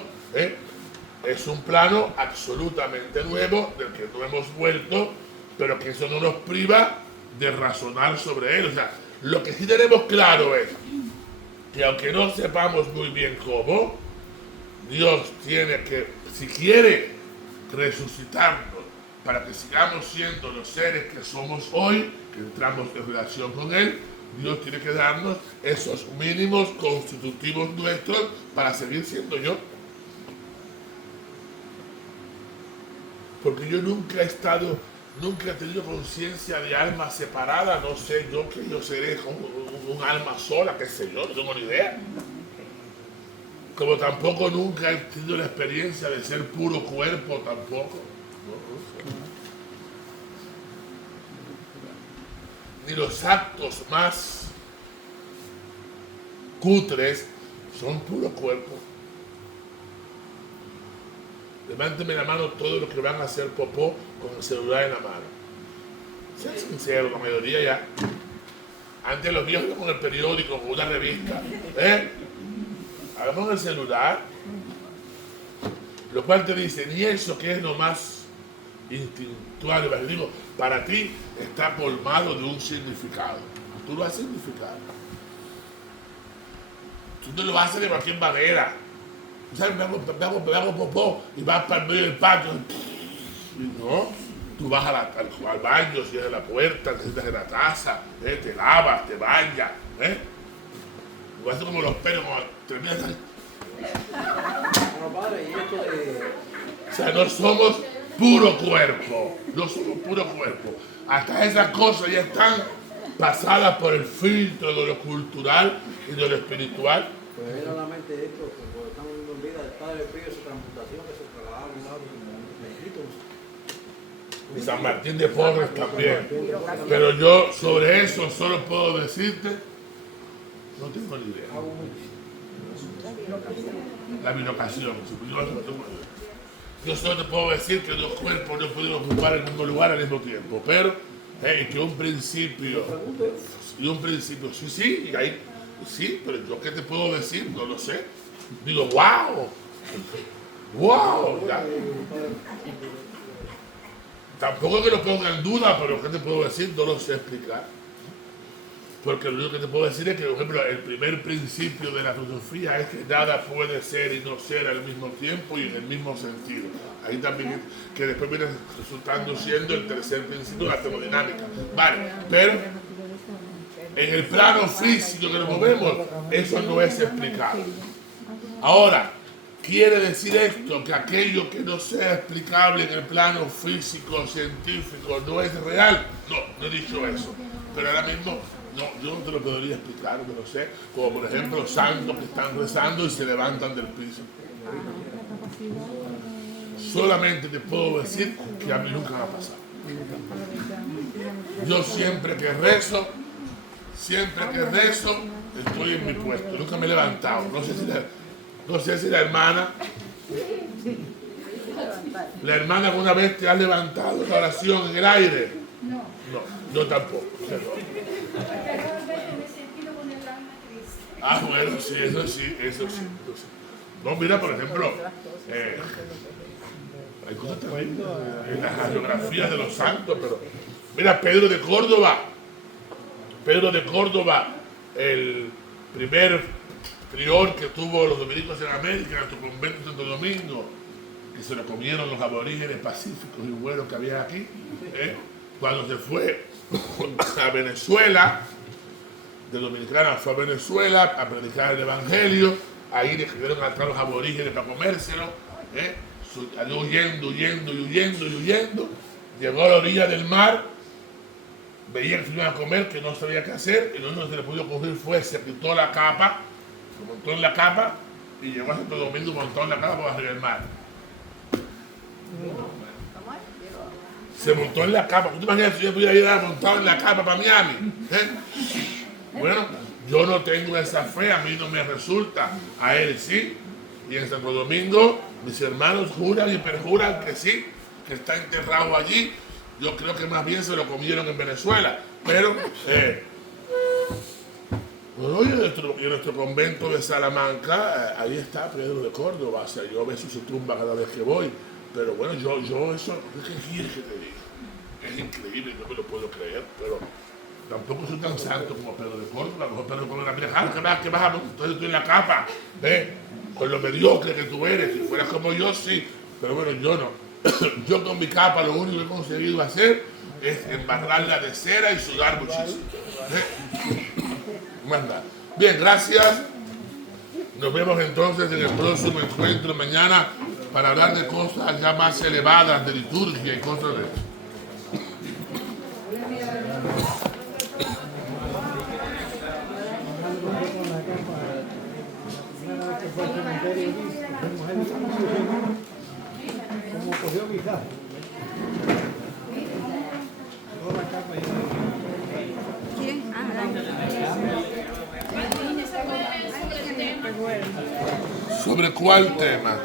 es un plano absolutamente nuevo del que no hemos vuelto, pero que eso no nos priva de razonar sobre él. O sea, lo que sí tenemos claro es que aunque no sepamos muy bien cómo, Dios tiene que, si quiere, resucitarnos para que sigamos siendo los seres que somos hoy, que entramos en relación con Él. Dios tiene que darnos esos mínimos constitutivos nuestros para seguir siendo yo. Porque yo nunca he tenido conciencia de alma separada, no sé yo que yo seré un alma sola, qué sé yo, no tengo ni idea. Como tampoco nunca he tenido la experiencia de ser puro cuerpo tampoco. Ni los actos más cutres son puro cuerpo. Levánteme la mano todos los que van a hacer popó con el celular en la mano. Sean sinceros, la mayoría ya. Antes los viejos con el periódico, con una revista. Ahora con el celular. Lo cual te dice, ni eso que es lo más instintual. Digo, para ti está colmado de un significado. Tú lo has significado. Tú no lo haces de cualquier manera. ¿Sabes? Me hago popó y vas para el medio del patio. Y no, tú vas al baño, cierras la puerta, te sientas en la taza, te lavas, te bañas. Lo haces como los perros, como terminas. O sea, no somos puro cuerpo, no somos puro cuerpo. Hasta esas cosas ya están pasadas por el filtro de lo cultural y de lo espiritual. Pues viene a la mente esto, cuando estamos viendo en vida, el Padre Pío, su transmutación, que se trasladaba a un lado como Y San Martín de Porres también. Pero yo sobre eso solo puedo decirte, no tengo ni idea. La bilocación. Yo solo te puedo decir que dos cuerpos no pueden ocupar el mismo lugar al mismo tiempo, pero que un principio, sí, y ahí. Sí, pero yo qué te puedo decir, no lo sé. Digo, wow, ya. Tampoco que lo ponga en duda, pero qué te puedo decir, no lo sé explicar. Porque lo único que te puedo decir es que, por ejemplo, el primer principio de la filosofía es que nada puede ser y no ser al mismo tiempo y en el mismo sentido. Ahí también, que después viene resultando siendo el tercer principio de la termodinámica. Vale, pero en el plano físico que nos movemos, eso no es explicable. Ahora, ¿quiere decir esto que aquello que no sea explicable en el plano físico, científico, no es real? No, no he dicho eso. Pero ahora mismo, no, yo no te lo podría explicar, no lo sé. Como por ejemplo los santos que están rezando y se levantan del piso. Solamente te puedo decir que a mí nunca me ha pasado. Yo siempre que rezo, estoy en mi puesto, nunca me he levantado. No sé si la hermana alguna vez te ha levantado la oración en el aire. No, yo tampoco. Bueno, sí, eso sí. No, mira, por ejemplo, hay cosas tremendas en las biografías de los santos, pero mira, Pedro de Córdoba, el primer prior que tuvo los dominicos en América, en nuestro convento de Santo Domingo, que se lo comieron los aborígenes pacíficos y buenos que había aquí, cuando se fue a Venezuela, de Dominicana fue a Venezuela a predicar el Evangelio, ahí le escribieron atrás los aborígenes para comérselo, huyendo, llegó a la orilla del mar, veía que se iban a comer, que no sabía qué hacer, y lo único que se le pudo ocurrir fue, se quitó la capa, se montó en la capa, y llegó a Santo Domingo montó en la capa por arriba del mar. Se montó en la capa. ¿Tú te imaginas si yo pudiera ir montado en la capa para Miami? Bueno, yo no tengo esa fe, a mí no me resulta, a él sí. Y en Santo Domingo, mis hermanos juran y perjuran que sí, que está enterrado allí. Yo creo que más bien se lo comieron en Venezuela. Pero, oye, en nuestro convento de Salamanca, ahí está Pedro de Córdoba. O sea, yo veo su tumba cada vez que voy. Pero bueno, yo eso, ¿qué quieres que te diga? Es increíble, no me lo puedo creer, pero tampoco soy tan santo como Pedro de Córdoba. Como Pedro de Córdoba, que bajamos, entonces estoy en la capa, con lo mediocre que tú eres. Si fueras como yo, sí, pero bueno, yo no. Yo con mi capa lo único que he conseguido hacer es embarrarla de cera y sudar muchísimo. Manda. Bien, gracias. Nos vemos entonces en el próximo encuentro mañana para hablar de cosas ya más elevadas, de liturgia y cosas de eso. Como cogió quizás. ¿Quién? ¿Sobre cuál tema?